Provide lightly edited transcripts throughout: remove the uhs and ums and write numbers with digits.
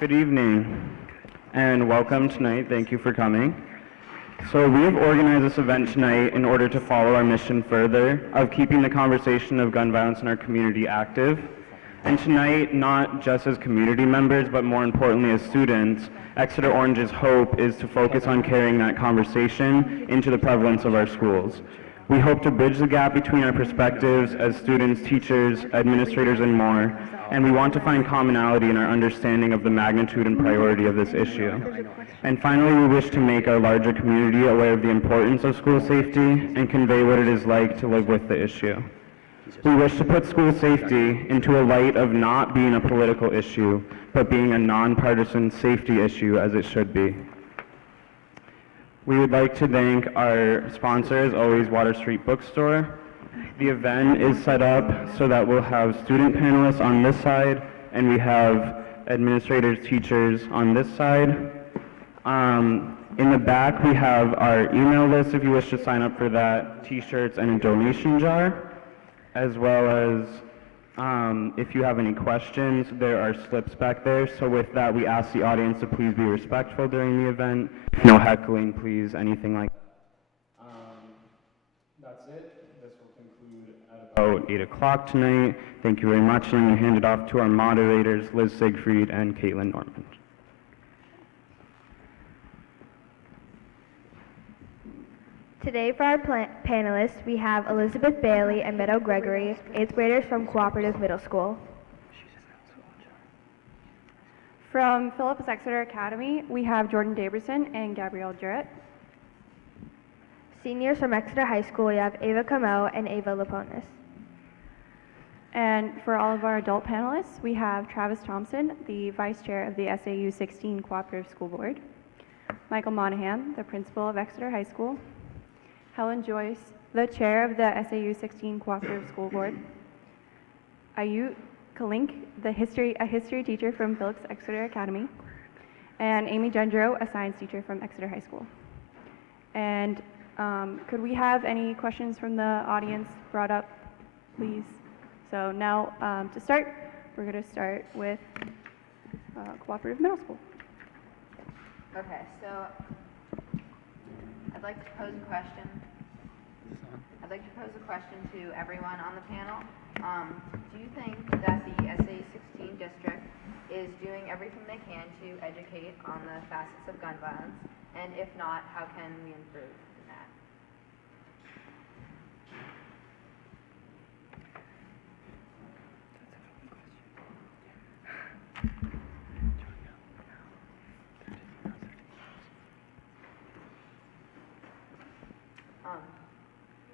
Good evening and welcome tonight. Thank you for coming. So we have organized this event tonight in order to follow our mission further of keeping the conversation of gun violence in our community active. And tonight, not just as community members, but more importantly as students, Exeter Orange's hope is to focus on carrying that conversation into the prevalence of our schools. We hope to bridge the gap between our perspectives as students, teachers, administrators, and more, and we want to find commonality in our understanding of the magnitude and priority of this issue. And finally, we wish to make our larger community aware of the importance of school safety and convey what it is like to live with the issue. We wish to put school safety into a light of not being a political issue, but being a nonpartisan safety issue as it should be. We would like to thank our sponsor, as always, Water Street Bookstore. The event is set up so that we'll have student panelists on this side, and we have administrators, teachers on this side. In the back, we have our email list if you wish to sign up for that, t-shirts, and a donation jar, as well as if you have any questions, there are slips back there. So with that, we ask the audience to please be respectful during the event. No heckling, please, anything like that. That's it. This will conclude at about 8 o'clock tonight. Thank you very much, and I'm going to hand it off to our moderators, Liz Siegfried and Caitlin Norman. Today for our panelists, we have Elizabeth Bailey and Meadow Gregory, 8th graders from Cooperative Middle School. From Phillips Exeter Academy, we have Jordan Daberson and Gabrielle Jarrett. Seniors from Exeter High School, we have Ava Camel and Ava Laponis. And for all of our adult panelists, we have Travis Thompson, the Vice Chair of the SAU 16 Cooperative School Board, Michael Monahan, the Principal of Exeter High School, Helen Joyce, the Chair of the SAU 16 Cooperative School Board, Ayut Kalink, a history teacher from Phillips Exeter Academy, and Amy Gendro, a science teacher from Exeter High School. And could we have any questions from the audience brought up, please? So now, to start, we're going to start with Cooperative Middle School. Okay, so I'd like to pose a question. To everyone on the panel. Do you think that the SA 16 district is doing everything they can to educate on the facets of gun violence? And if not, how can we improve in that?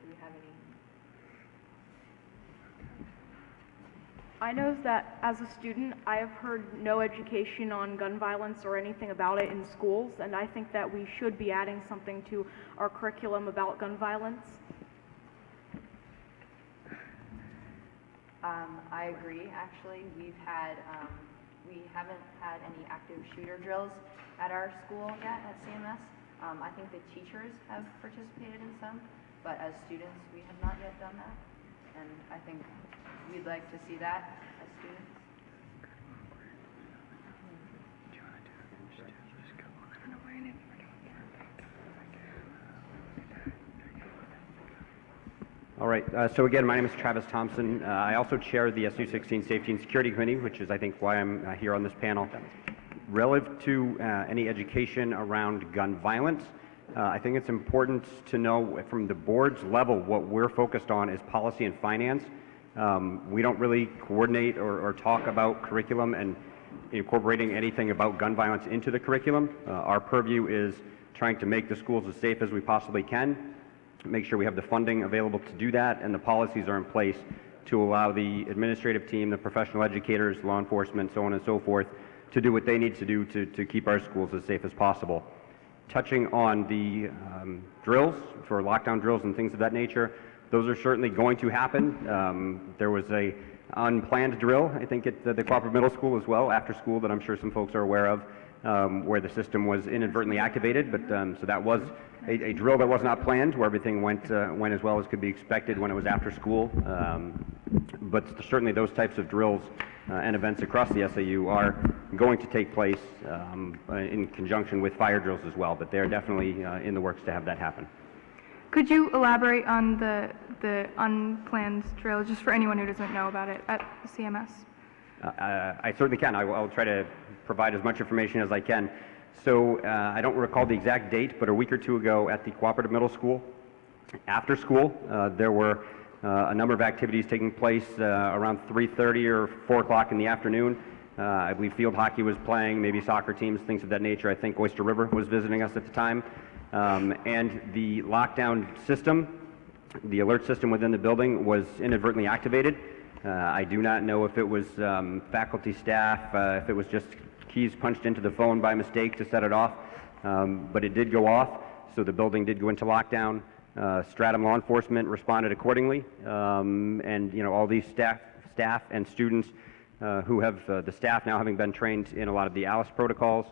Do you have any? I know that as a student, I have heard no education on gun violence or anything about it in schools, and I think that we should be adding something to our curriculum about gun violence. I agree, actually. We haven't had any active shooter drills at our school yet at CMS. I think the teachers have participated in some, but as students, we have not yet done that. And I think we'd like to see that as students. All right, so again, my name is Travis Thompson. I also chair the SU 16 Safety and Security Committee, which is, I think, why I'm here on this panel. Relative to any education around gun violence, I think it's important to know from the board's level what we're focused on is policy and finance. We don't really coordinate or talk about curriculum and incorporating anything about gun violence into the curriculum. Our purview is trying to make the schools as safe as we possibly can, make sure we have the funding available to do that, and the policies are in place to allow the administrative team, the professional educators, law enforcement, so on and so forth, to do what they need to do to keep our schools as safe as possible. Touching on the drills, for lockdown drills and things of that nature, those are certainly going to happen. There was a unplanned drill, I think, at the Cooperative Middle School as well, after school, that I'm sure some folks are aware of, where the system was inadvertently activated, but so that was a drill that was not planned, where everything went as well as could be expected when it was after school. But certainly those types of drills and events across the SAU are going to take place in conjunction with fire drills as well, but they're definitely in the works to have that happen. Could you elaborate on the unplanned drill, just for anyone who doesn't know about it at CMS? I certainly can. I'll try to provide as much information as I can. So I don't recall the exact date, but a week or two ago at the Cooperative Middle School, after school, there were a number of activities taking place around 3:30 or 4 o'clock in the afternoon. I believe field hockey was playing, maybe soccer teams, things of that nature. I think Oyster River was visiting us at the time. And the lockdown system, the alert system within the building, was inadvertently activated. I do not know if it was faculty staff, if it was just keys punched into the phone by mistake to set it off, but it did go off, so the building did go into lockdown. Stratum law enforcement responded accordingly, and all these staff and students who have the staff now having been trained in a lot of the ALICE protocols,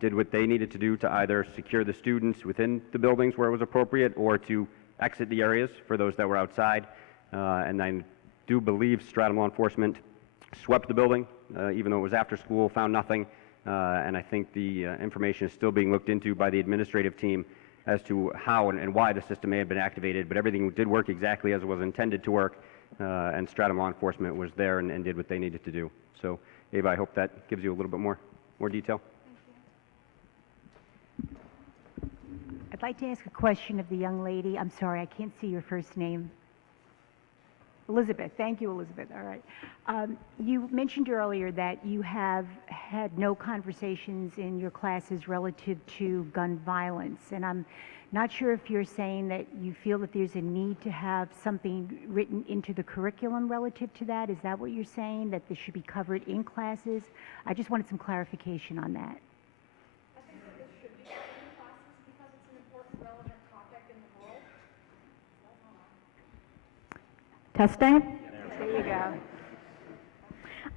did what they needed to do to either secure the students within the buildings where it was appropriate or to exit the areas for those that were outside. And I do believe Stratum law enforcement swept the building, even though it was after school, found nothing. And I think the information is still being looked into by the administrative team as to how and why the system may have been activated, but everything did work exactly as it was intended to work, and Stratum law enforcement was there and did what they needed to do. So, Ava, I hope that gives you a little bit more detail. I'd like to ask a question of the young lady. I'm sorry, I can't see your first name. Elizabeth. Thank you, Elizabeth. All right. You mentioned earlier that you have had no conversations in your classes relative to gun violence, and I'm not sure if you're saying that you feel that there's a need to have something written into the curriculum relative to that. Is that what you're saying, that this should be covered in classes? I just wanted some clarification on that. Testing? There you go.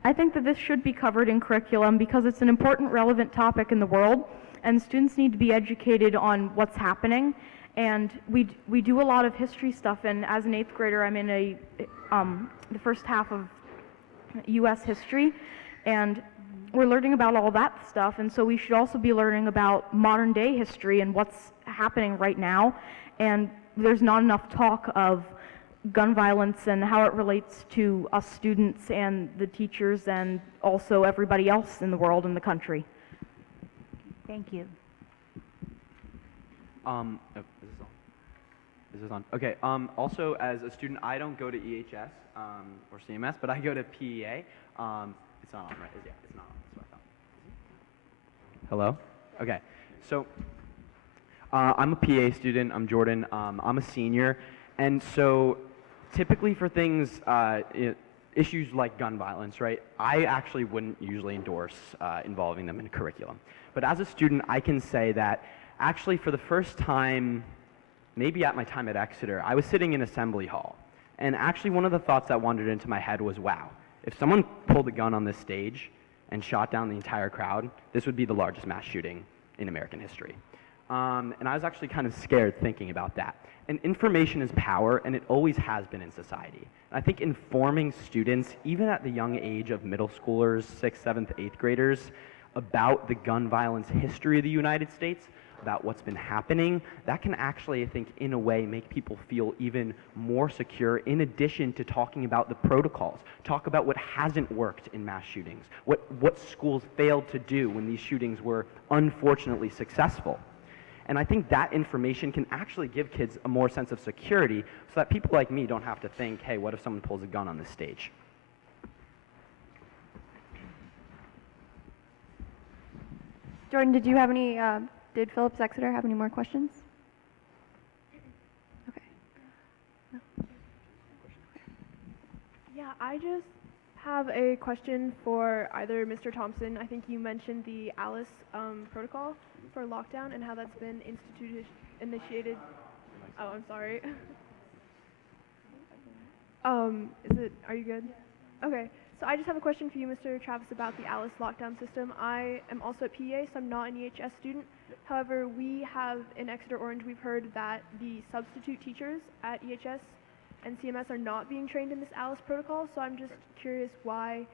I think that this should be covered in curriculum because it's an important, relevant topic in the world, and students need to be educated on what's happening. And we do a lot of history stuff, and as an 8th grader, I'm in the first half of U.S. history, and we're learning about all that stuff, and so we should also be learning about modern day history and what's happening right now. And there's not enough talk of gun violence and how it relates to us students and the teachers and also everybody else in the world and the country. Thank you. Oh, is this on? Okay. Also, as a student, I don't go to EHS or CMS, but I go to PEA. It's not on, right? Yeah, it's not on. That's what I thought. Hello? Okay. So, I'm a PA student. I'm Jordan. I'm a senior. And so, typically for things, issues like gun violence, right, I actually wouldn't usually endorse involving them in a curriculum. But as a student, I can say that actually for the first time, maybe at my time at Exeter, I was sitting in Assembly Hall. And actually one of the thoughts that wandered into my head was, wow, if someone pulled a gun on this stage and shot down the entire crowd, this would be the largest mass shooting in American history. And I was actually kind of scared thinking about that. And information is power, and it always has been in society. And I think informing students, even at the young age of middle schoolers, 6th, 7th, 8th graders, about the gun violence history of the United States, about what's been happening, that can actually, I think, in a way, make people feel even more secure, in addition to talking about the protocols. Talk about what hasn't worked in mass shootings, what schools failed to do when these shootings were unfortunately successful. And I think that information can actually give kids a more sense of security so that people like me don't have to think, hey, what if someone pulls a gun on this stage? Jordan, did you have any, did Phillips Exeter have any more questions? Okay. No? Yeah, I just have a question for either Mr. Thompson. I think you mentioned the ALICE protocol for lockdown and how that's been initiated. Oh, I'm sorry. Are you good? Okay, so I just have a question for you, Mr. Travis, about the ALICE lockdown system. I am also at PEA, so I'm not an EHS student. However, we have, in Exeter Orange, we've heard that the substitute teachers at EHS and CMS are not being trained in this ALICE protocol, so I'm just curious why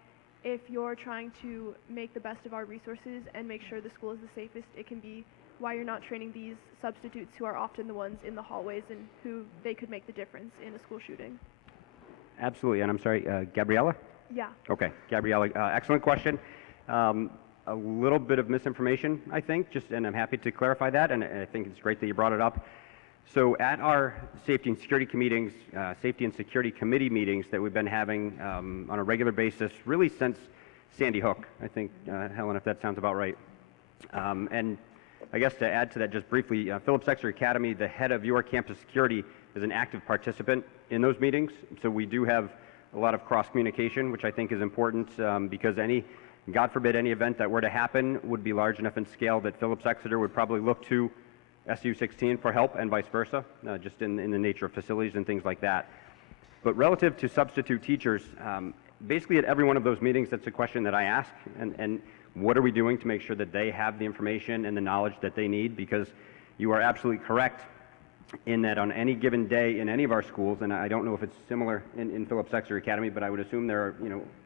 if you're trying to make the best of our resources and make sure the school is the safest it can be, why you're not training these substitutes who are often the ones in the hallways and who they could make the difference in a school shooting. Absolutely, and I'm sorry, Gabriella? Yeah. Okay, Gabriella, excellent question. A little bit of misinformation, I think, and I'm happy to clarify that, and I think it's great that you brought it up. So at our safety and security committee meetings that we've been having on a regular basis, really since Sandy Hook, I think, Helen, if that sounds about right. And I guess to add to that just briefly, Phillips Exeter Academy, the head of your campus security, is an active participant in those meetings. So we do have a lot of cross communication, which I think is important because God forbid, any event that were to happen would be large enough in scale that Phillips Exeter would probably look to SU 16 for help and vice versa, just in the nature of facilities and things like that. But relative to substitute teachers, basically at every one of those meetings, that's a question that I ask, and what are we doing to make sure that they have the information and the knowledge that they need? Because you are absolutely correct in that on any given day in any of our schools, and I don't know if it's similar in Phillips Exeter Academy, but I would assume there are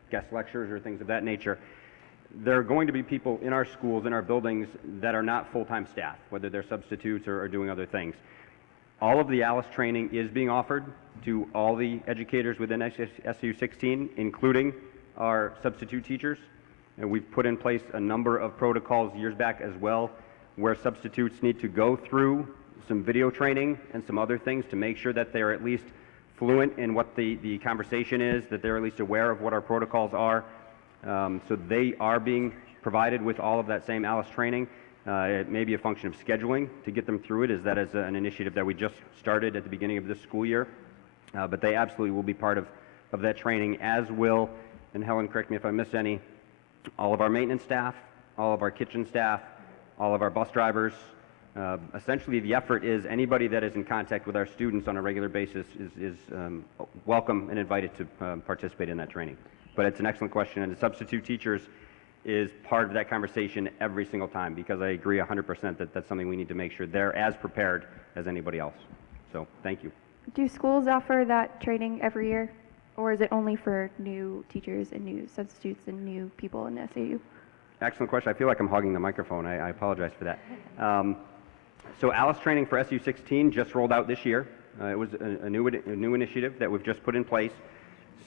guest lectures or things of that nature. There are going to be people in our schools, in our buildings, that are not full-time staff, whether they're substitutes or doing other things. All of the ALICE training is being offered to all the educators within SU 16, including our substitute teachers. And we've put in place a number of protocols years back as well, where substitutes need to go through some video training and some other things to make sure that they're at least fluent in what the conversation is, that they're at least aware of what our protocols are. So they are being provided with all of that same ALICE training. It may be a function of scheduling to get them through it, as that is an initiative that we just started at the beginning of this school year. But they absolutely will be part of that training, as will, and Helen, correct me if I miss any, all of our maintenance staff, all of our kitchen staff, all of our bus drivers. Essentially, the effort is anybody that is in contact with our students on a regular basis is welcome and invited to participate in that training. But it's an excellent question, and the substitute teachers is part of that conversation every single time, because I agree 100% that that's something we need to make sure they're as prepared as anybody else. So, thank you. Do schools offer that training every year, or is it only for new teachers and new substitutes and new people in SAU? Excellent question. I feel like I'm hogging the microphone. I apologize for that. So ALICE training for SU 16 just rolled out this year. It was a new initiative that we've just put in place.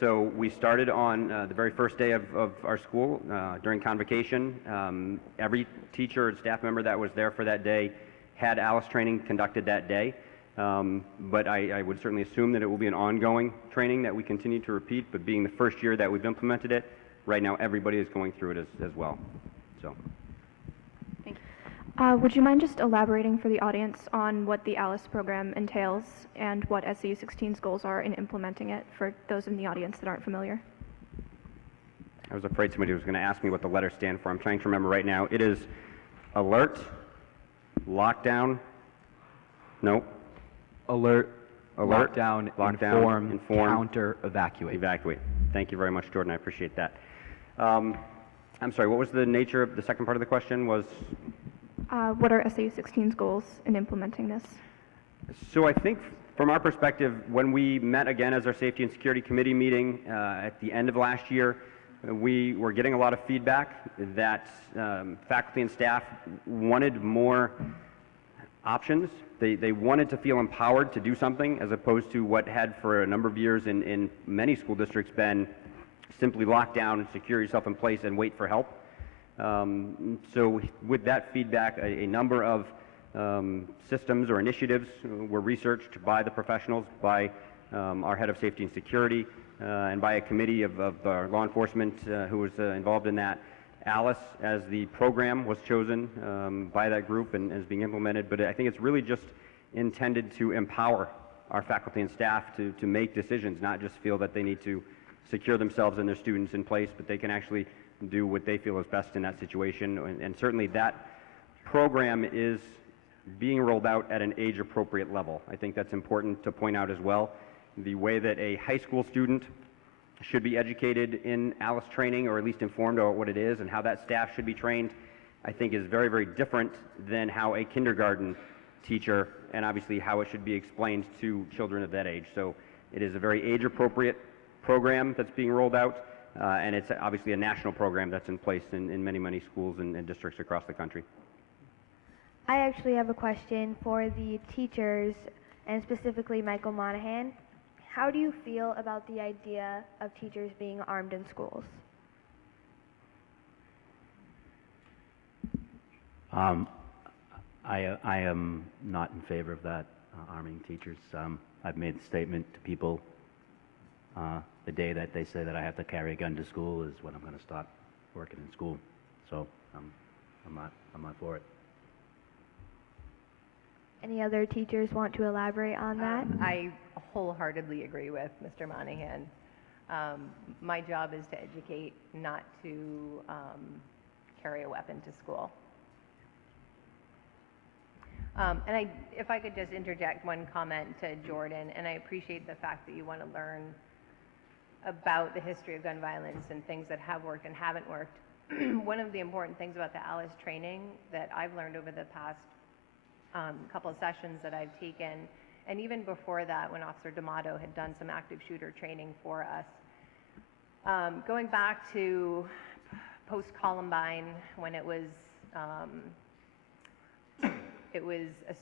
So we started on the very first day of our school during convocation. Every teacher and staff member that was there for that day had ALICE training conducted that day. But I would certainly assume that it will be an ongoing training that we continue to repeat, but being the first year that we've implemented it, right now everybody is going through it as well. So. Thank you. Would you mind just elaborating for the audience on what the ALICE program entails and what SAU 16's goals are in implementing it for those in the audience that aren't familiar? I was afraid somebody was going to ask me what the letters stand for. I'm trying to remember right now. It is alert, lockdown, no. Alert, lockdown, inform, counter, evacuate. Evacuate. Thank you very much, Jordan. I appreciate that. I'm sorry, what was the nature of the second part of the question? Was what are SAU 16's goals in implementing this? So I think from our perspective, when we met again as our Safety and Security Committee meeting at the end of last year, we were getting a lot of feedback that faculty and staff wanted more options. They wanted to feel empowered to do something, as opposed to what had for a number of years in many school districts been simply lock down, secure yourself in place, and wait for help. So with that feedback, a number of systems or initiatives were researched by the professionals, by our head of safety and security, and by a committee of our law enforcement who was involved in that. ALICE, as the program, was chosen by that group and is being implemented, but I think it's really just intended to empower our faculty and staff to make decisions, not just feel that they need to secure themselves and their students in place, but they can actually do what they feel is best in that situation. And certainly that program is being rolled out at an age-appropriate level. I think that's important to point out as well. The way that a high school student should be educated in ALICE training, or at least informed about what it is and how that staff should be trained, I think is very, very different than how a kindergarten teacher, and obviously how it should be explained to children of that age. So it is a very age-appropriate program that's being rolled out. and it's obviously a national program that's in place in many, many schools and districts across the country. I actually have a question for the teachers, and specifically Michael Monahan. How do you feel about the idea of teachers being armed in schools? I am not in favor of that, arming teachers. I've made the statement to people the day that they say that I have to carry a gun to school is when I'm going to stop working in school. So I'm not for it. Any other teachers want to elaborate on that? I wholeheartedly agree with Mr. Monahan. My job is to educate, not to carry a weapon to school. And if I could just interject one comment to Jordan, and I appreciate the fact that you want to learn about the history of gun violence and things that have worked and haven't worked. One of the important things about the ALICE training that I've learned over the past couple of sessions that I've taken, and even before that when Officer D'Amato had done some active shooter training for us, going back to post-Columbine when it was a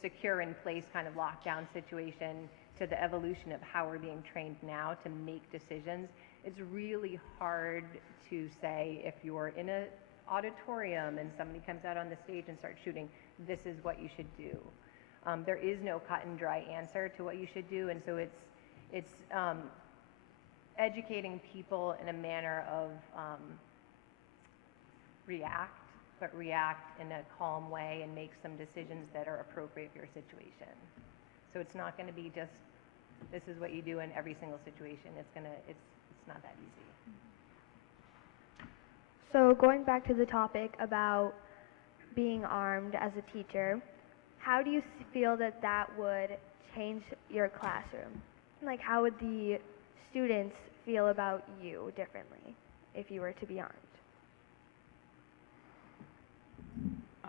secure in place kind of lockdown situation to the evolution of how we're being trained now to make decisions. It's really hard to say if you're in an auditorium and somebody comes out on the stage and starts shooting, this is what you should do. There is no cut and dry answer to what you should do, and so it's educating people in a manner of react in a calm way and make some decisions that are appropriate for your situation. So it's not going to be just this is what you do in every single situation. It's not that easy. So going back to the topic about being armed as a teacher, how do you feel that that would change your classroom? Like, how would the students feel about you differently if you were to be armed?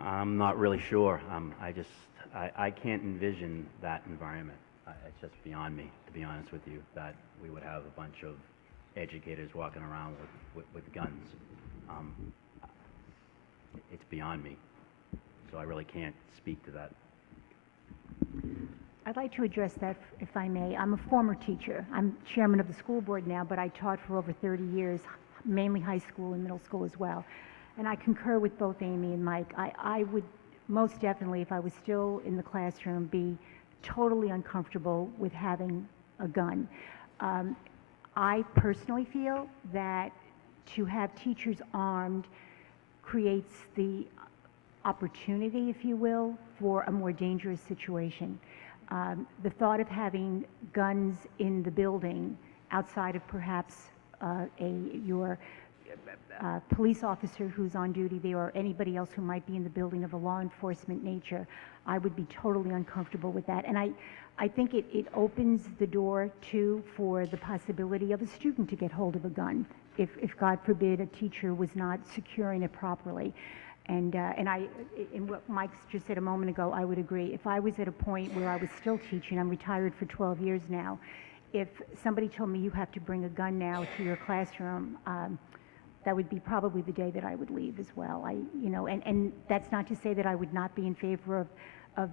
I'm not really sure. I can't envision that environment. It's just beyond me, to be honest with you, that we would have a bunch of educators walking around with guns. It's beyond me, so I really can't speak to that. I'd like to address that, if I may. I'm a former teacher. I'm chairman of the school board now, but I taught for over 30 years, mainly high school and middle school as well. And I concur with both Amy and Mike. I would most definitely, if I was still in the classroom, be totally uncomfortable with having a gun. I personally feel that to have teachers armed creates the opportunity, if you will, for a more dangerous situation. The thought of having guns in the building outside of perhaps your police officer who's on duty there or anybody else who might be in the building of a law enforcement nature, I would be totally uncomfortable with that. And I think it opens the door too for the possibility of a student to get hold of a gun if God forbid a teacher was not securing it properly. And in what Mike just said a moment ago, I would agree. If I was at a point where I was still teaching, I'm retired for 12 years now, if somebody told me you have to bring a gun now to your classroom, that would be probably the day that I would leave as well. And that's not to say that I would not be in favor of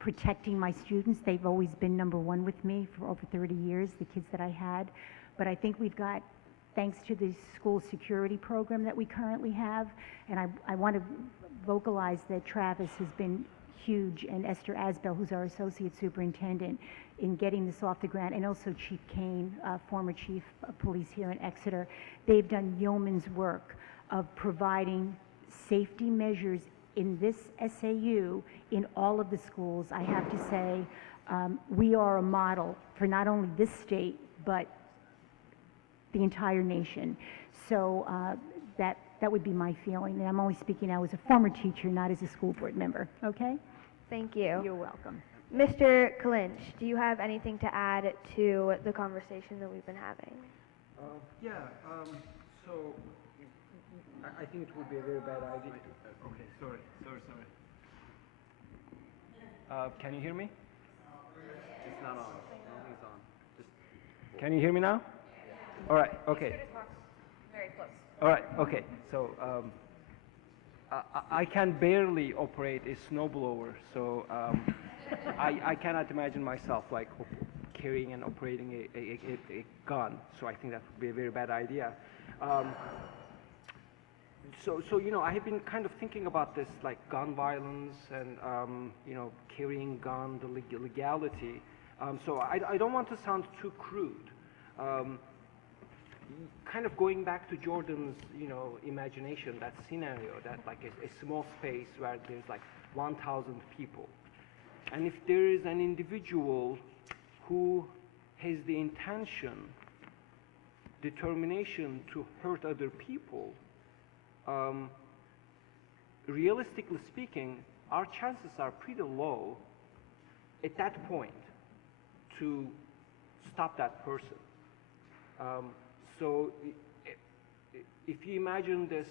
protecting my students. They've always been number one with me for over 30 years, the kids that I had. But I think we've got, thanks to the school security program that we currently have, and I want to vocalize that Travis has been huge, and Esther Asbell, who's our associate superintendent, in getting this off the ground, and also Chief Kane, former chief of police here in Exeter. They've done yeoman's work of providing safety measures in this SAU in all of the schools. I have to say, we are a model for not only this state, but the entire nation. So that would be my feeling, and I'm only speaking now as a former teacher, not as a school board member, okay? Thank you. You're welcome. Mr. Clinch, do you have anything to add to the conversation that we've been having? So I think it would be a very bad idea. Okay, sorry. Can you hear me? It's not on. Nothing's on. Just Can you hear me now? All right, okay. Very close. All right, okay. So I can barely operate a snowblower, so I cannot imagine myself like carrying and operating a gun. So I think that would be a very bad idea. So you know, I have been kind of thinking about this, like gun violence and you know, carrying gun, the legality. So I don't want to sound too crude. Kind of going back to Jordan's, you know, imagination, that scenario, that like a small space where there's like 1,000 people. And if there is an individual who has the intention, determination to hurt other people, realistically speaking, our chances are pretty low at that point to stop that person. So if you imagine this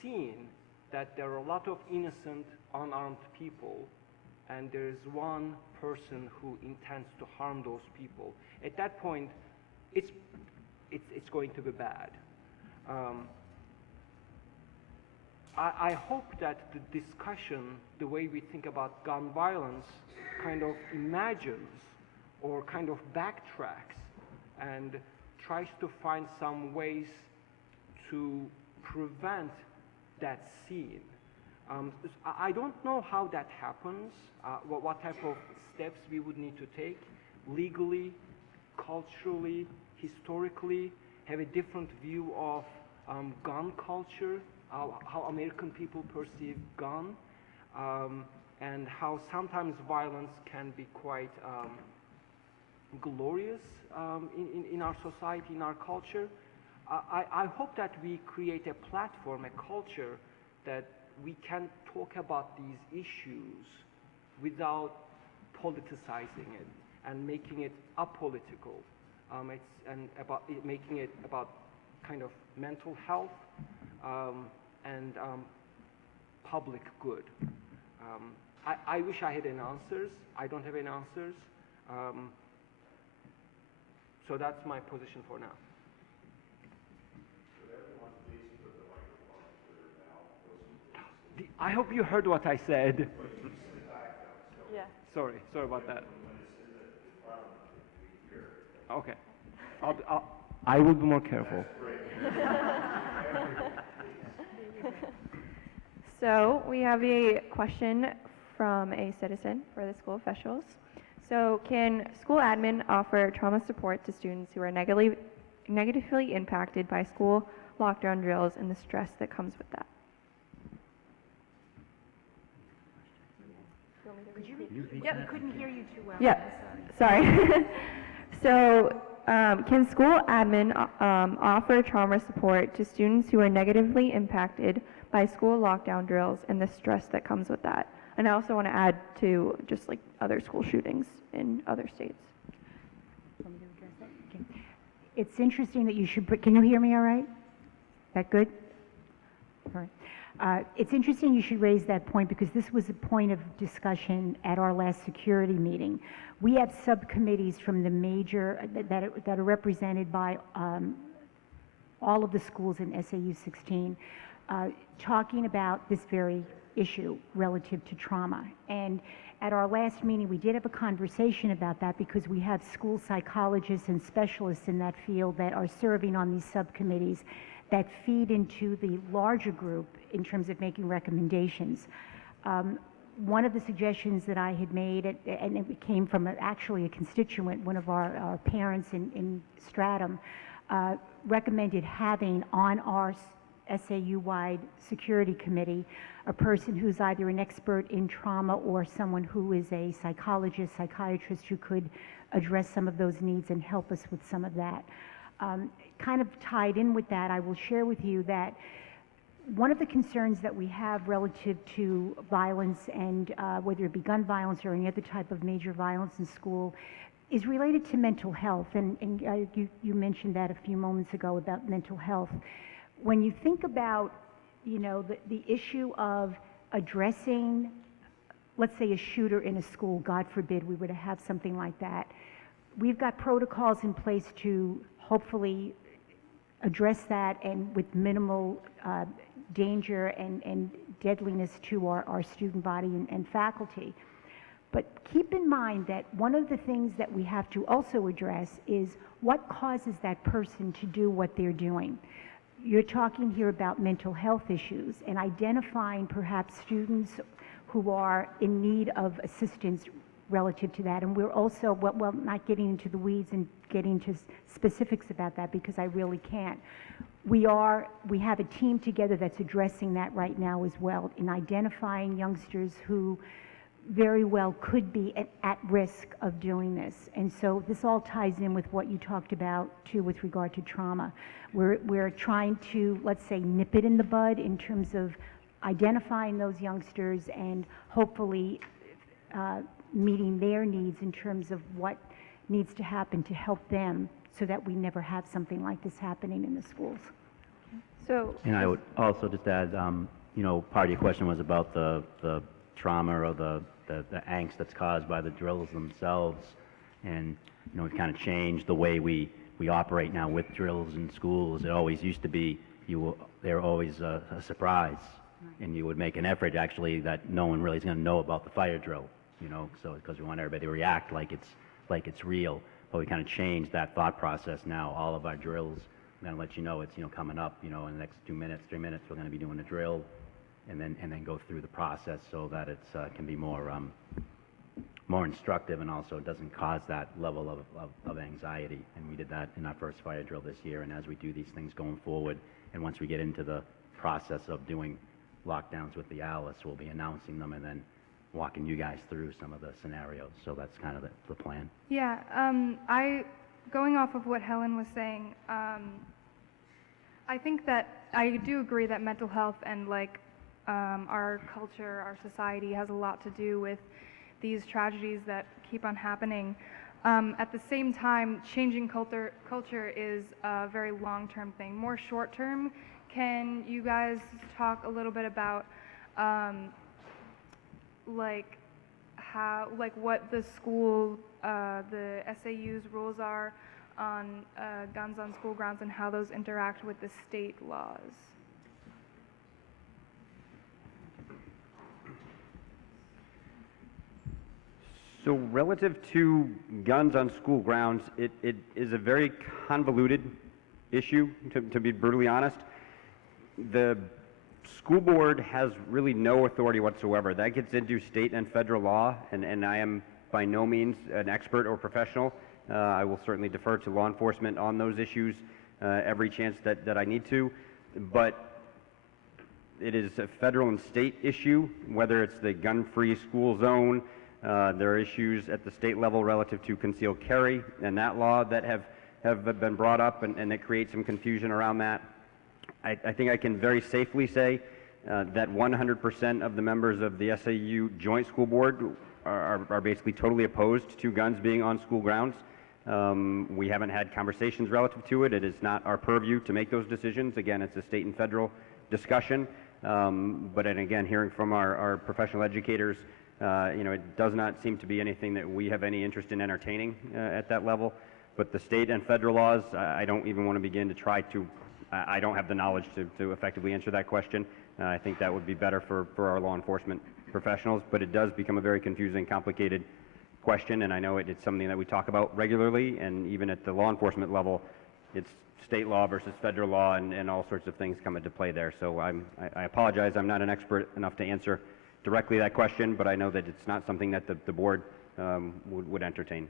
scene, that there are a lot of innocent, unarmed people, and there is one person who intends to harm those people, at that point, it's going to be bad. I hope that the discussion, the way we think about gun violence, kind of imagines or kind of backtracks and tries to find some ways to prevent that scene. I don't know how that happens, what type of steps we would need to take legally, culturally, historically, have a different view of gun culture, how American people perceive gun, and how sometimes violence can be quite glorious in our society, in our culture. I hope that we create a platform, a culture that we can talk about these issues without politicizing it and making it apolitical. Making it about kind of mental health and public good. I wish I had an answers. I don't have any answers. So that's my position for now. I hope you heard what I said. Yeah. Sorry about that. Okay. I will be more careful. So we have a question from a citizen for the school officials. So can school admin offer trauma support to students who are negatively impacted by school lockdown drills and the stress that comes with that? Yeah, we couldn't hear you too well. Yeah, sorry. So can school admin offer trauma support to students who are negatively impacted by school lockdown drills and the stress that comes with that? And I also want to add to just like other school shootings in other states. Want me to address that? Okay. It's interesting that you should, can you hear me all right? That good? All right. It's interesting you should raise that point because this was a point of discussion at our last security meeting. We have subcommittees from the major, that are represented by all of the schools in SAU 16, talking about this very issue relative to trauma. And at our last meeting, we did have a conversation about that because we have school psychologists and specialists in that field that are serving on these subcommittees that feed into the larger group in terms of making recommendations. One of the suggestions that I had made, and it came from actually a constituent, one of our parents in Stratham, recommended having on our SAU-wide security committee a person who's either an expert in trauma or someone who is a psychologist, psychiatrist who could address some of those needs and help us with some of that. Kind of tied in with that, I will share with you that one of the concerns that we have relative to violence and whether it be gun violence or any other type of major violence in school is related to mental health. And you mentioned that a few moments ago about mental health. When you think about, you know, the issue of addressing, let's say, a shooter in a school, God forbid we were to have something like that, we've got protocols in place to hopefully address that and with minimal danger and deadliness to our student body and faculty. But keep in mind that one of the things that we have to also address is what causes that person to do what they're doing. You're talking here about mental health issues and identifying perhaps students who are in need of assistance relative to that. And we're also, well, not getting into the weeds and getting into specifics about that because I really can't. We have a team together that's addressing that right now as well in identifying youngsters who very well could be at risk of doing this. And so this all ties in with what you talked about too with regard to trauma. We're trying to, let's say, nip it in the bud in terms of identifying those youngsters and hopefully meeting their needs in terms of what needs to happen to help them so that we never have something like this happening in the schools. So, And I would also just add, you know, part of your question was about the trauma or the angst that's caused by the drills themselves. And, you know, we've kind of changed the way we operate now with drills in schools. It always used to be, they were always a surprise. And you would make an effort actually that no one really is going to know about the fire drill, you know, so because we want everybody to react like it's real. But we kind of changed that thought process now. All of our drills, I'm going to let you know it's, you know, coming up, you know, in the next 2 minutes, 3 minutes, we're going to be doing a drill and then go through the process so that it's can be more instructive and also doesn't cause that level of anxiety. And we did that in our first fire drill this year. And as we do these things going forward, and once we get into the process of doing lockdowns with the Alice, we'll be announcing them and then walking you guys through some of the scenarios. So that's kind of the plan. Yeah, going off of what Helen was saying, I think that I do agree that mental health and like our culture, our society has a lot to do with these tragedies that keep on happening. At the same time, changing culture is a very long-term thing. More short-term, can you guys talk a little bit about like how, like what the school, the SAU's rules are on guns on school grounds and how those interact with the state laws? So relative to guns on school grounds, it is a very convoluted issue, to be brutally honest. The school board has really no authority whatsoever. That gets into state and federal law, and I am by no means an expert or professional. I will certainly defer to law enforcement on those issues every chance that I need to, but it is a federal and state issue, whether it's the gun-free school zone. There are issues at the state level relative to concealed carry and that law that have been brought up and that create some confusion around that. I think I can very safely say that 100% of the members of the SAU Joint School Board are basically totally opposed to guns being on school grounds. We haven't had conversations relative to it. It is not our purview to make those decisions. Again, it's a state and federal discussion. But and again, hearing from our professional educators, you know, it does not seem to be anything that we have any interest in entertaining at that level. But the state and federal laws, I don't even want to begin to try to, I don't have the knowledge to effectively answer that question. I think that would be better for our law enforcement professionals, but it does become a very confusing, complicated question, and I know it's something that we talk about regularly, and even at the law enforcement level, it's state law versus federal law, and all sorts of things come into play there. So I apologize, I'm not an expert enough to answer directly that question, but I know that it's not something that the board would entertain.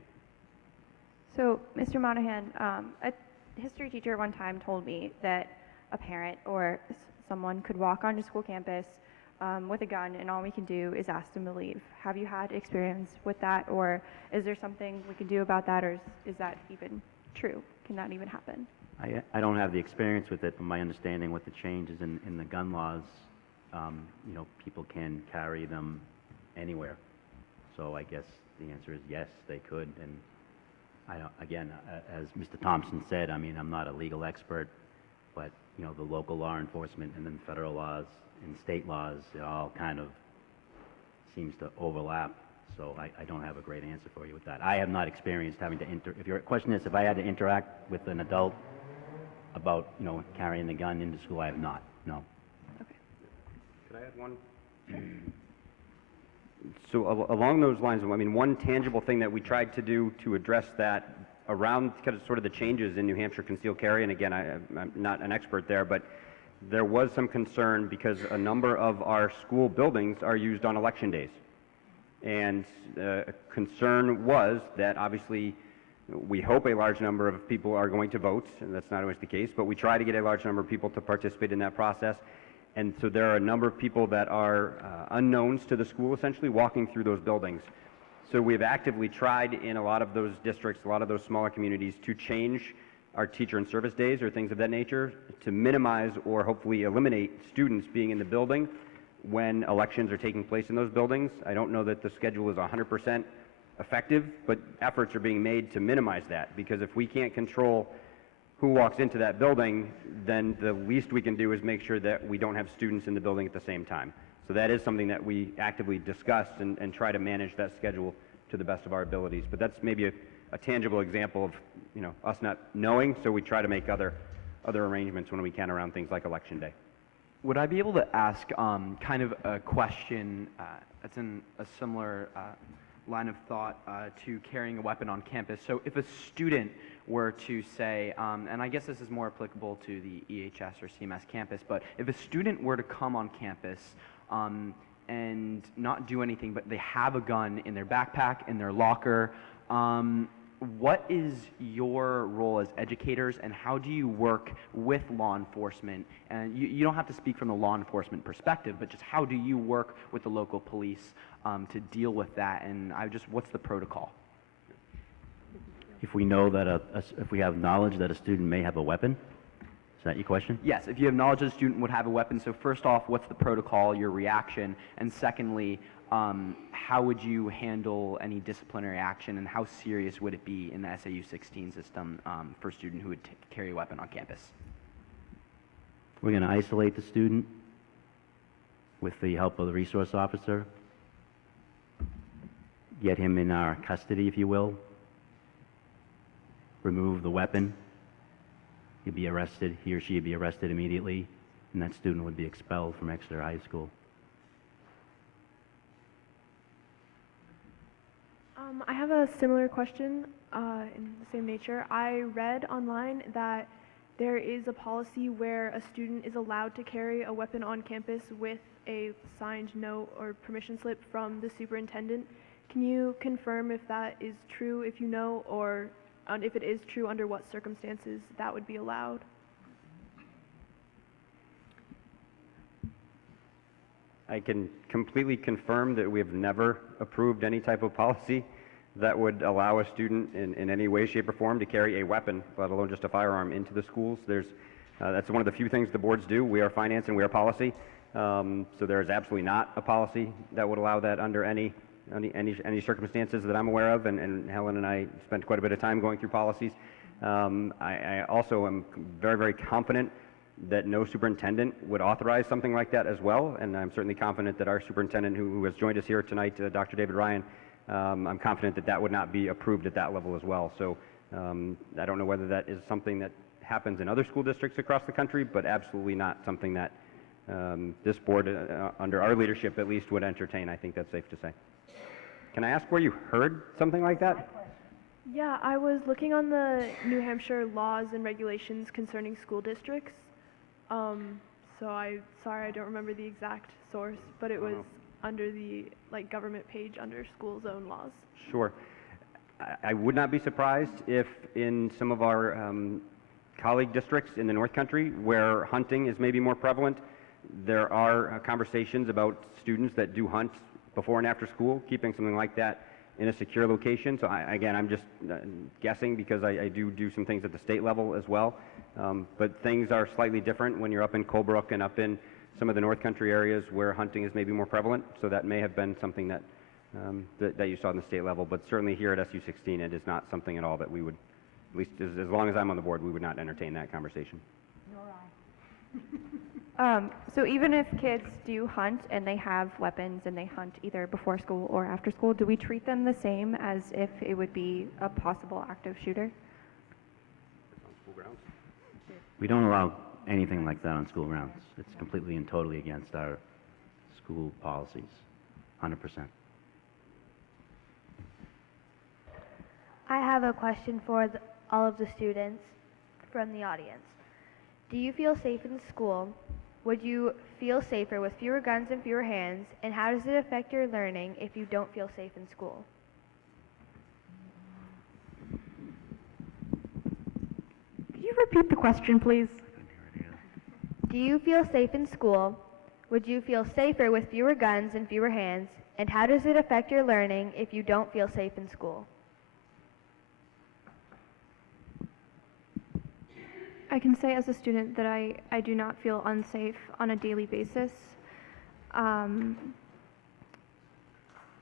So, Mr. Monahan, a history teacher one time told me that a parent or someone could walk onto school campus with a gun and all we can do is ask them to leave. Have you had experience with that, or is there something we can do about that, or is that even true? Can that even happen? I don't have the experience with it, but my understanding with the changes in the gun laws, you know, people can carry them anywhere. So I guess the answer is yes, they could. And I don't, again, as Mr. Thompson said, I mean, I'm not a legal expert, but you know, the local law enforcement and then federal laws and state laws, it all kind of seems to overlap. So I don't have a great answer for you with that. I have not experienced having to if your question is if I had to interact with an adult about, you know, carrying a gun into school, I have not, no. Could I add one? So along those lines, I mean, one tangible thing that we tried to do to address that around kind of sort of the changes in New Hampshire concealed carry, and again, I'm not an expert there, but there was some concern because a number of our school buildings are used on election days. And concern was that obviously we hope a large number of people are going to vote, and that's not always the case, but we try to get a large number of people to participate in that process. And so there are a number of people that are unknowns to the school, essentially, walking through those buildings. So we've actively tried in a lot of those districts, a lot of those smaller communities, to change our teacher and service days or things of that nature to minimize or hopefully eliminate students being in the building when elections are taking place in those buildings. I don't know that the schedule is 100% effective, but efforts are being made to minimize that, because if we can't control who walks into that building, then the least we can do is make sure that we don't have students in the building at the same time. So that is something that we actively discuss and try to manage that schedule to the best of our abilities. But that's maybe a tangible example of, you know, us not knowing, so we try to make other arrangements when we can around things like Election Day. Would I be able to ask kind of a question that's in a similar line of thought to carrying a weapon on campus? So if a student were to say, and I guess this is more applicable to the EHS or CMS campus, but if a student were to come on campus and not do anything, but they have a gun in their backpack, in their locker, what is your role as educators, and how do you work with law enforcement? And you don't have to speak from the law enforcement perspective, but just how do you work with the local police to deal with that? And what's the protocol? If we know that if we have knowledge that a student may have a weapon, is that your question? Yes, if you have knowledge that a student would have a weapon, so first off, what's the protocol, your reaction, and secondly, how would you handle any disciplinary action, and how serious would it be in the SAU 16 system for a student who would carry a weapon on campus? We're going to isolate the student with the help of the resource officer, get him in our custody, if you will, remove the weapon. He'd be arrested, he or she would be arrested immediately, and that student would be expelled from Exeter High School. I have a similar question in the same nature. I read online that there is a policy where a student is allowed to carry a weapon on campus with a signed note or permission slip from the superintendent. Can you confirm if that is true, if you know, or if it is true, under what circumstances that would be allowed? I can completely confirm that we have never approved any type of policy that would allow a student in any way, shape, or form to carry a weapon, let alone just a firearm, into the schools. That's one of the few things the boards do. We are finance and we are policy. So there is absolutely not a policy that would allow that under any circumstances that I'm aware of, and Helen and I spent quite a bit of time going through policies. I also am very, very confident that no superintendent would authorize something like that as well, and I'm certainly confident that our superintendent who has joined us here tonight, Dr. David Ryan, I'm confident that that would not be approved at that level as well. So I don't know whether that is something that happens in other school districts across the country, but absolutely not something that this board, under our leadership at least, would entertain. I think that's safe to say. Can I ask where you heard something like that? Yeah, I was looking on the New Hampshire laws and regulations concerning school districts. So sorry, I don't remember the exact source, but it was under the government page under school zone laws. Sure. I would not be surprised if in some of our colleague districts in the North Country where hunting is maybe more prevalent, there are conversations about students that do hunt before and after school, keeping something like that in a secure location. So again, I'm just guessing because I do some things at the state level as well. But things are slightly different when you're up in Colebrook and up in some of the North Country areas where hunting is maybe more prevalent. So that may have been something that that you saw on the state level. But certainly here at SU 16, it is not something at all that we would, at least as long as I'm on the board, we would not entertain that conversation. So even if kids do hunt and they have weapons and they hunt either before school or after school, do we treat them the same as if it would be a possible active shooter? We don't allow anything like that on school grounds. It's completely and totally against our school policies, 100%. I have a question for all of the students from the audience. Do you feel safe in school? Would you feel safer with fewer guns and fewer hands? And how does it affect your learning if you don't feel safe in school? Could you repeat the question, please? Do you feel safe in school? Would you feel safer with fewer guns and fewer hands? And how does it affect your learning if you don't feel safe in school? I can say as a student that I do not feel unsafe on a daily basis,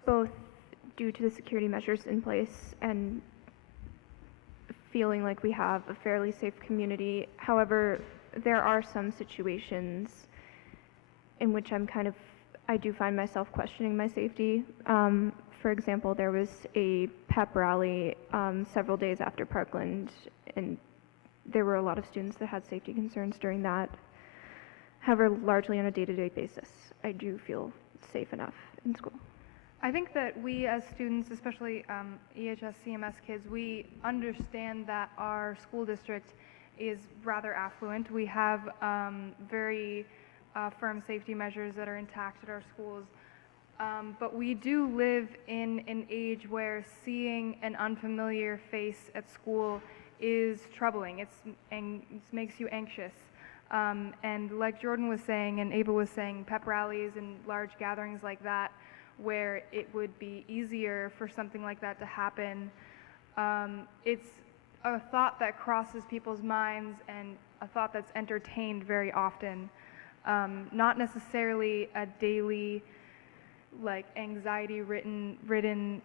both due to the security measures in place and feeling like we have a fairly safe community. However, there are some situations in which I do find myself questioning my safety. For example, there was a pep rally several days after Parkland, and there were a lot of students that had safety concerns during that. However, largely on a day-to-day basis, I do feel safe enough in school. I think that we as students, especially EHS, CMS kids, we understand that our school district is rather affluent. We have very firm safety measures that are intact at our schools. But we do live in an age where seeing an unfamiliar face at school is troubling. It makes you anxious. And like Jordan was saying and Ava was saying, pep rallies and large gatherings like that, where it would be easier for something like that to happen, it's a thought that crosses people's minds and a thought that's entertained very often. Not necessarily a daily, like, anxiety-ridden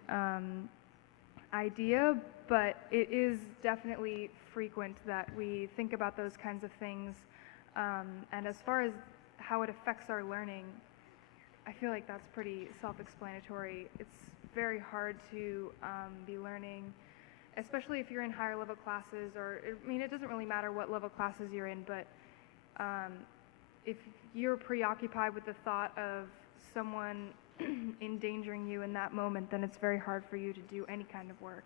idea, but it is definitely frequent that we think about those kinds of things. And as far as how it affects our learning, I feel like that's pretty self-explanatory. It's very hard to be learning, especially if you're in higher level classes, or, I mean, it doesn't really matter what level classes you're in, but if you're preoccupied with the thought of someone endangering you in that moment, then it's very hard for you to do any kind of work.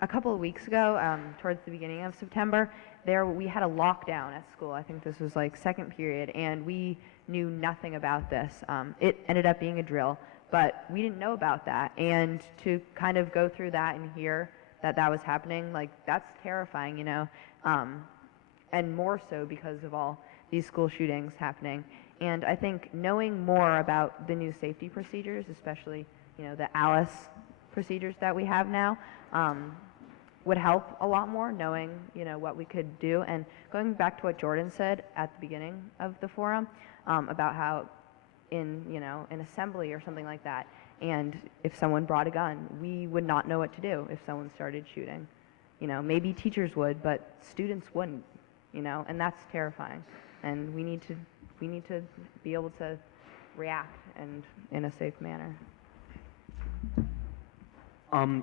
A couple of weeks ago, towards the beginning of September, we had a lockdown at school. I think this was like second period, and we knew nothing about this. It ended up being a drill, but we didn't know about that. And to kind of go through that and hear that that was happening, like, that's terrifying, you know, and more so because of all these school shootings happening. And I think knowing more about the new safety procedures, especially, you know, the ALICE procedures that we have now, would help a lot more, knowing, you know, what we could do. And going back to what Jordan said at the beginning of the forum, about how in, you know, an assembly or something like that, and if someone brought a gun, we would not know what to do if someone started shooting. You know, maybe teachers would, but students wouldn't, you know, and that's terrifying. And we need to be able to react and in a safe manner.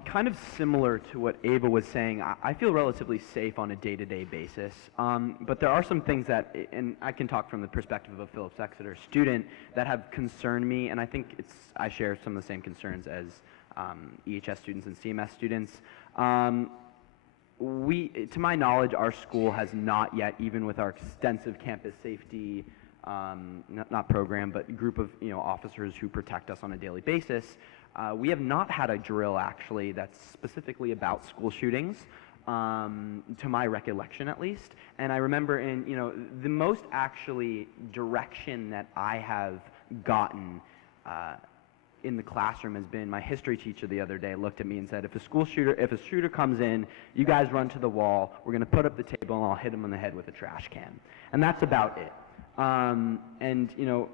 Kind of similar to what Ava was saying, I feel relatively safe on a day-to-day basis, but there are some things that, and I can talk from the perspective of a Phillips Exeter student, that have concerned me, and I think I share some of the same concerns as EHS students and CMS students. To my knowledge, our school has not yet, even with our extensive campus safety, not program, but group of, you know, officers who protect us on a daily basis, we have not had a drill, actually, that's specifically about school shootings, to my recollection at least. And I remember you know, the most actually direction that I have gotten in the classroom has been my history teacher the other day looked at me and said, if a shooter comes in, you guys run to the wall, we're going to put up the table and I'll hit him on the head with a trash can. And that's about it. And, you know,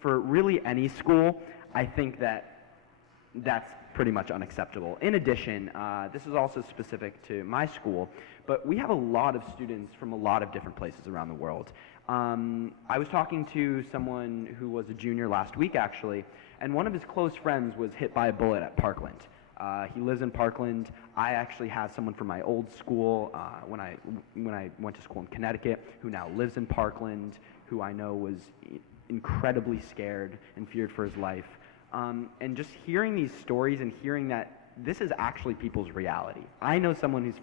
for really any school, I think that's pretty much unacceptable. In addition, this is also specific to my school, but we have a lot of students from a lot of different places around the world. I was talking to someone who was a junior last week, actually, and one of his close friends was hit by a bullet at Parkland. He lives in Parkland. I actually have someone from my old school when I went to school in Connecticut who now lives in Parkland, who I know was incredibly scared and feared for his life. And just hearing these stories and hearing that this is actually people's reality. I know someone whose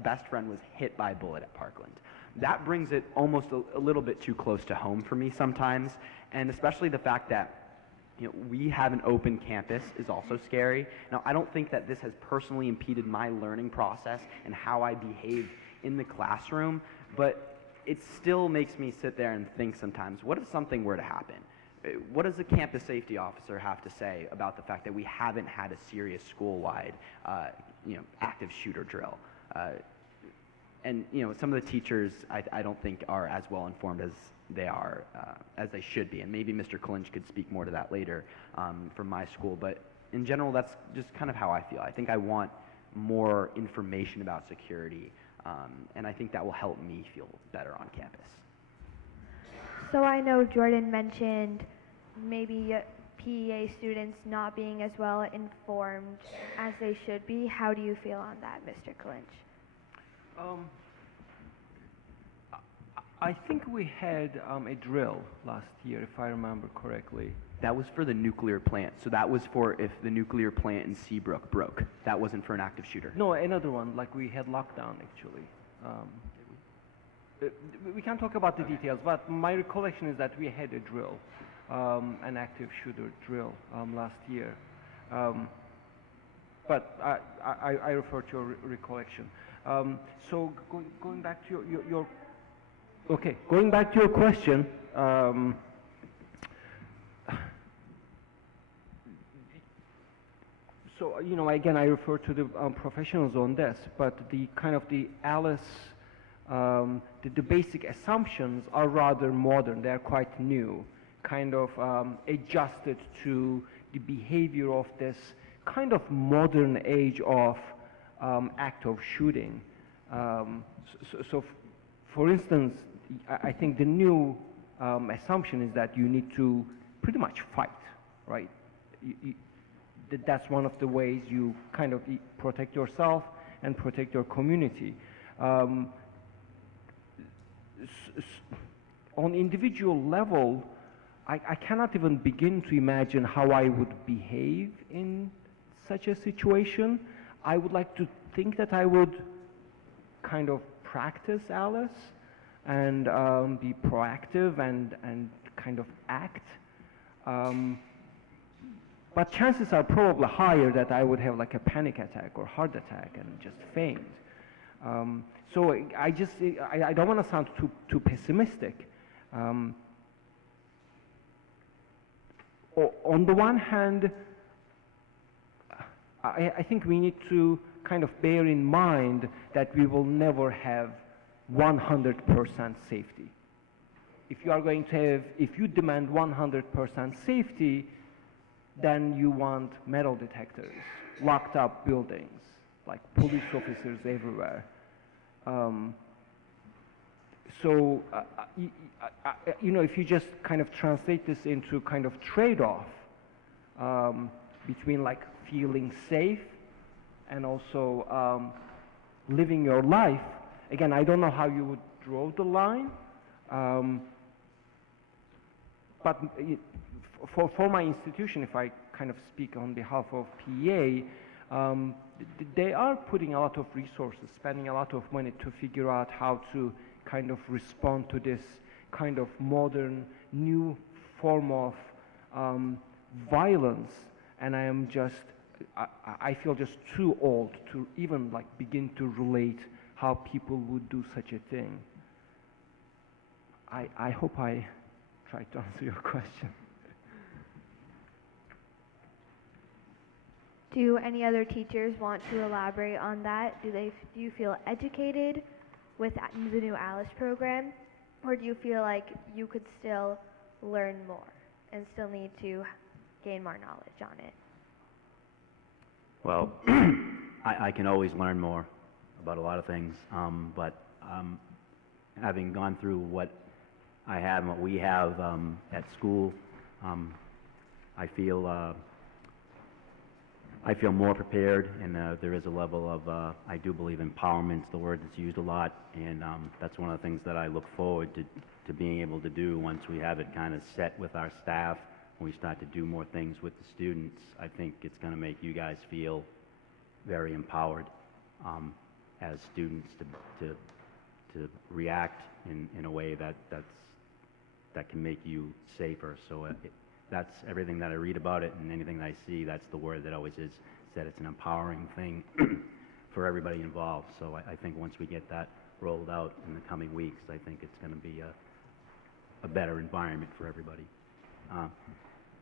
best friend was hit by a bullet at Parkland. That brings it almost a little bit too close to home for me sometimes, and especially the fact that we have an open campus is also scary. Now, I don't think that this has personally impeded my learning process and how I behave in the classroom, but it still makes me sit there and think sometimes, what if something were to happen? What does the campus safety officer have to say about the fact that we haven't had a serious school-wide, active shooter drill? And some of the teachers I don't think are as well informed as they are, as they should be. And maybe Mr. Clinch could speak more to that later from my school. But in general, that's just kind of how I feel. I think I want more information about security, and I think that will help me feel better on campus. So I know Jordan mentioned maybe PEA students not being as well informed as they should be. How do you feel on that, Mr. Clinch? I think we had a drill last year, if I remember correctly. That was for the nuclear plant. So that was for if the nuclear plant in Seabrook broke. That wasn't for an active shooter. No, another one, like we had lockdown actually. We can't talk about the details, but my recollection is that we had a drill, an active shooter drill last year. But I refer to your recollection. So going back to your going back to your question. So again, I refer to the professionals on this, but the kind of the Alice. The basic assumptions are rather modern. They are quite new, kind of adjusted to the behavior of this kind of modern age of act of shooting. So for instance, I think the new assumption is that you need to pretty much fight, right? That's one of the ways you kind of protect yourself and protect your community. On individual level, I cannot even begin to imagine how I would behave in such a situation. I would like to think that I would kind of practice Alice and be proactive and kind of act. But chances are probably higher that I would have like a panic attack or heart attack and just faint. So I don't want to sound too pessimistic. On the one hand, I think we need to kind of bear in mind that we will never have 100% safety. If you demand 100% safety, then you want metal detectors, locked up buildings, like police officers everywhere. If you just kind of translate this into kind of trade-off between like feeling safe and also living your life, again, I don't know how you would draw the line, but for my institution, if I kind of speak on behalf of PEA, they are putting a lot of resources, spending a lot of money to figure out how to kind of respond to this kind of modern, new form of violence. And I feel just too old to even like begin to relate how people would do such a thing. I hope I tried to answer your question. Do any other teachers want to elaborate on that? Do you feel educated with the new Alice program, or do you feel like you could still learn more and still need to gain more knowledge on it? Well, I can always learn more about a lot of things, but having gone through what I have and what we have at school, I feel I feel more prepared, and there is a level of, I do believe empowerment's the word that's used a lot, and that's one of the things that I look forward to being able to do once we have it kind of set with our staff, when we start to do more things with the students. I think it's going to make you guys feel very empowered as students to react in a way that can make you safer. So that's everything that I read about it, and anything that I see, that's the word that always is said. It's an empowering thing for everybody involved. So I think once we get that rolled out in the coming weeks, I think it's going to be a better environment for everybody.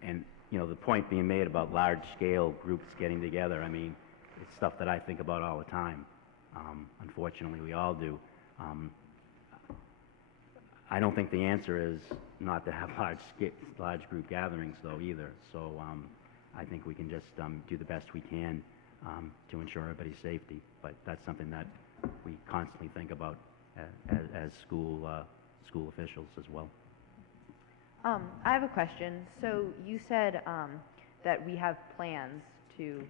And you know, the point being made about large-scale groups getting together, I mean, it's stuff that I think about all the time. Unfortunately, we all do. I don't think the answer is not to have large group gatherings, though, either. So I think we can just do the best we can to ensure everybody's safety. But that's something that we constantly think about as school officials as well. I have a question. So you said that we have plans to,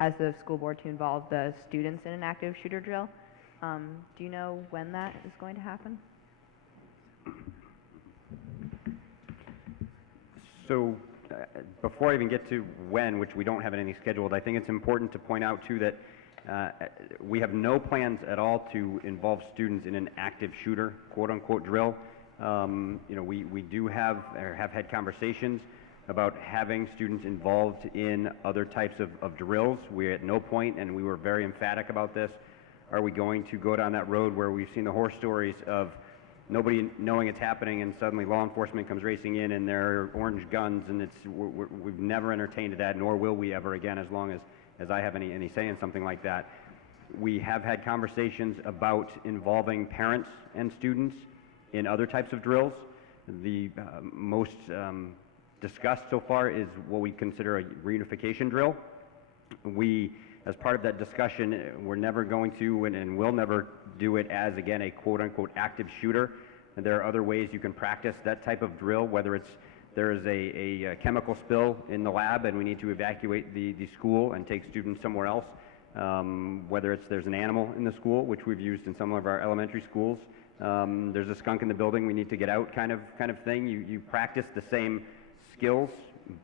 as the school board, to involve the students in an active shooter drill. Do you know when that is going to happen? So before I even get to when, which we don't have anything scheduled, I think it's important to point out too that we have no plans at all to involve students in an active shooter, quote unquote, drill. You know, we do have had conversations about having students involved in other types of drills. We at no point, and we were very emphatic about this, are we going to go down that road where we've seen the horror stories of nobody knowing it's happening and suddenly law enforcement comes racing in and there are orange guns, and we've never entertained that, nor will we ever again, as long as I have any say in something like that. We have had conversations about involving parents and students in other types of drills. The most discussed so far is what we consider a reunification drill. We, as part of that discussion, we're never going to and will never do it as, again, a quote-unquote active shooter. And there are other ways you can practice that type of drill, whether it's there is a chemical spill in the lab and we need to evacuate the school and take students somewhere else, whether it's there's an animal in the school, which we've used in some of our elementary schools. There's a skunk in the building, we need to get out kind of thing. You practice the same skills,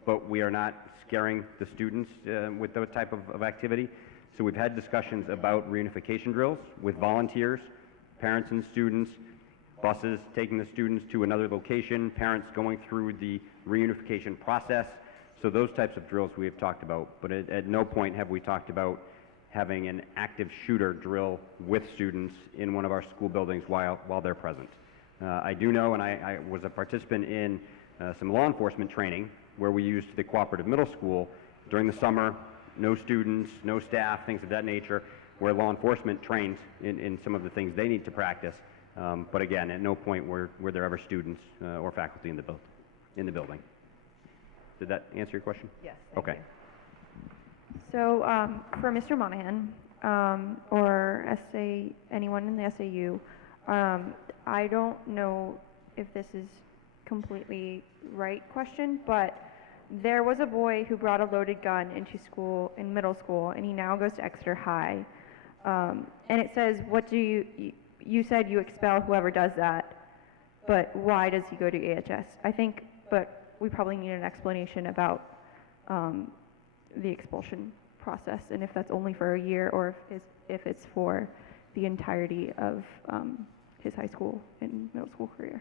but we are not scaring the students with those type of activity. So we've had discussions about reunification drills with volunteers, parents and students, buses taking the students to another location, parents going through the reunification process. So those types of drills we have talked about, but at no point have we talked about having an active shooter drill with students in one of our school buildings while they're present. I do know, and I was a participant in some law enforcement training where we used the cooperative middle school during the summer, no students, no staff, things of that nature, where law enforcement trains in some of the things they need to practice. But again, at no point were there ever students or faculty in the building. Did that answer your question? Yes. Okay. You. So for Mr. Monahan or anyone in the SAU, I don't know if this is completely right question, but there was a boy who brought a loaded gun into school in middle school, and he now goes to Exeter High. And it says, what do you said you expel whoever does that, but why does he go to AHS? I think, but we probably need an explanation about the expulsion process, and if that's only for a year or if it's for the entirety of his high school and middle school career.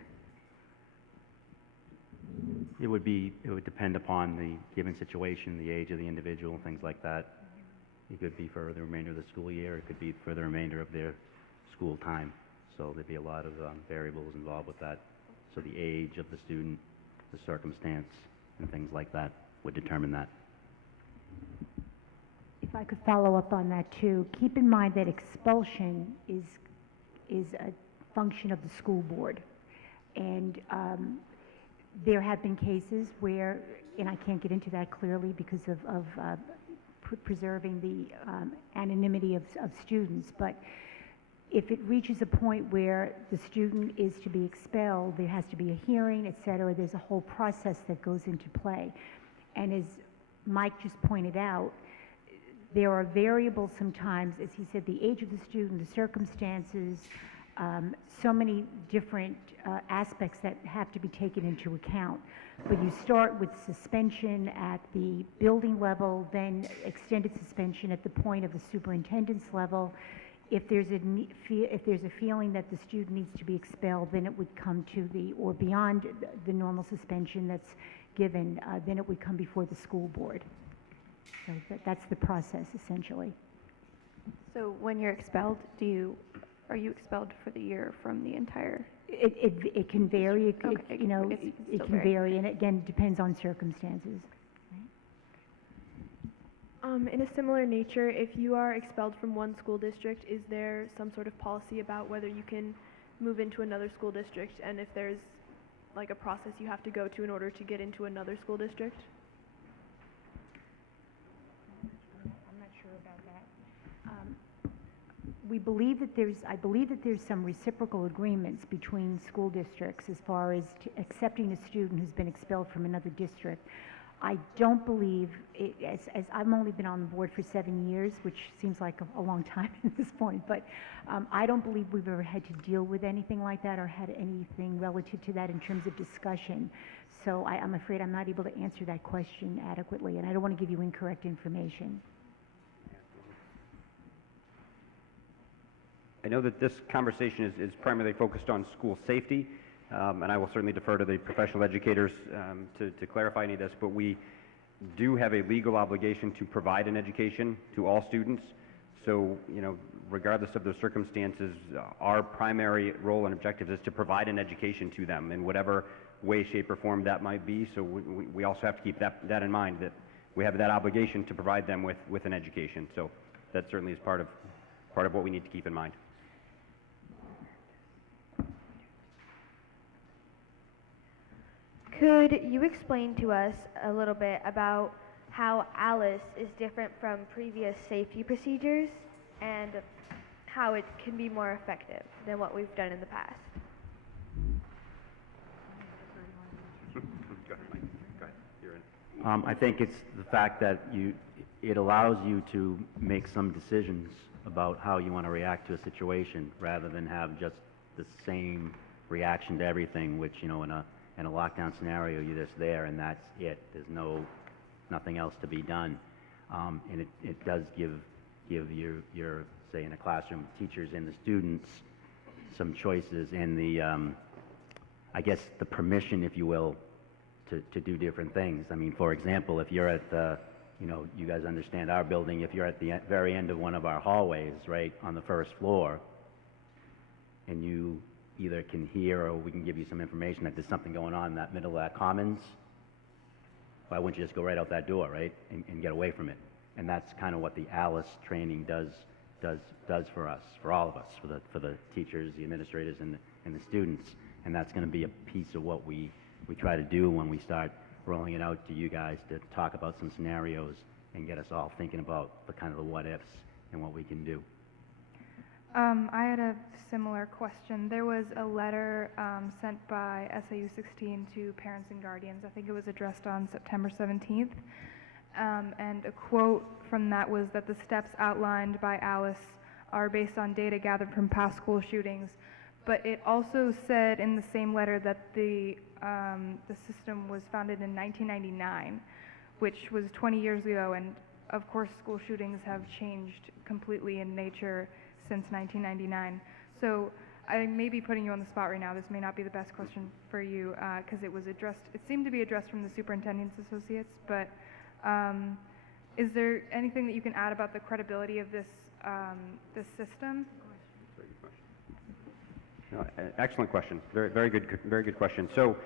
It would depend upon the given situation, the age of the individual, things like that. It could be for the remainder of the school year. It could be for the remainder of their school time. So there'd be a lot of variables involved with that. So the age of the student, the circumstance, and things like that would determine that. If I could follow up on that too, keep in mind that expulsion is a function of the school board. And there have been cases where, and I can't get into that clearly because of preserving the anonymity of students, but if it reaches a point where the student is to be expelled, there has to be a hearing, et cetera. There's a whole process that goes into play. And as Mike just pointed out, there are variables sometimes, as he said, the age of the student, the circumstances, so many different aspects that have to be taken into account. But you start with suspension at the building level, then extended suspension at the point of the superintendent's level. If there's a feeling that the student needs to be expelled, then it would come to or beyond the normal suspension that's given, then it would come before the school board. So that's the process, essentially. So when you're expelled, are you expelled for the year from the entire? It can vary, Okay, it still can vary, and again, depends on circumstances. In a similar nature, if you are expelled from one school district, is there some sort of policy about whether you can move into another school district, and if there's like a process you have to go to in order to get into another school district? I'm not sure about that. We believe that I believe that there's some reciprocal agreements between school districts as far as accepting a student who's been expelled from another district. I don't believe, as I've only been on the board for 7 years, which seems like a long time at this point, but I don't believe we've ever had to deal with anything like that or had anything relative to that in terms of discussion. So I'm afraid I'm not able to answer that question adequately, and I don't want to give you incorrect information. I know that this conversation is primarily focused on school safety, and I will certainly defer to the professional educators to clarify any of this, but we do have a legal obligation to provide an education to all students. So, regardless of the circumstances, our primary role and objective is to provide an education to them in whatever way, shape, or form that might be. So we also have to keep that in mind, that we have that obligation to provide them with an education. So that certainly is part of what we need to keep in mind. Could you explain to us a little bit about how ALICE is different from previous safety procedures and how it can be more effective than what we've done in the past? Go ahead, Mike. Go ahead. You're in. I think it's the fact that it allows you to make some decisions about how you want to react to a situation rather than have just the same reaction to everything, which, in a lockdown scenario, you're just there and that's it. There's nothing else to be done. And it does give your, say, in a classroom, teachers and the students some choices and I guess the permission, if you will, to do different things. I mean, for example, if you're at the, you guys understand our building, if you're at the very end of one of our hallways, right, on the first floor, and you either can hear or we can give you some information that there's something going on in that middle of that commons, why wouldn't you just go right out that door, right, and get away from it? And that's kind of what the ALICE training does for us, for all of us, for the teachers, the administrators, and the students. And that's going to be a piece of what we try to do when we start rolling it out to you guys, to talk about some scenarios and get us all thinking about the kind of the what ifs and what we can do. I had a similar question. There was a letter sent by SAU 16 to parents and guardians. I think it was addressed on September 17th. And a quote from that was that the steps outlined by ALICE are based on data gathered from past school shootings. But it also said in the same letter that the system was founded in 1999, which was 20 years ago. And of course, school shootings have changed completely in nature since 1999. So I may be putting you on the spot right now. This may not be the best question for you because it seemed to be addressed from the superintendent's associates, but is there anything that you can add about the credibility of this system? No, excellent question. Very good question. So,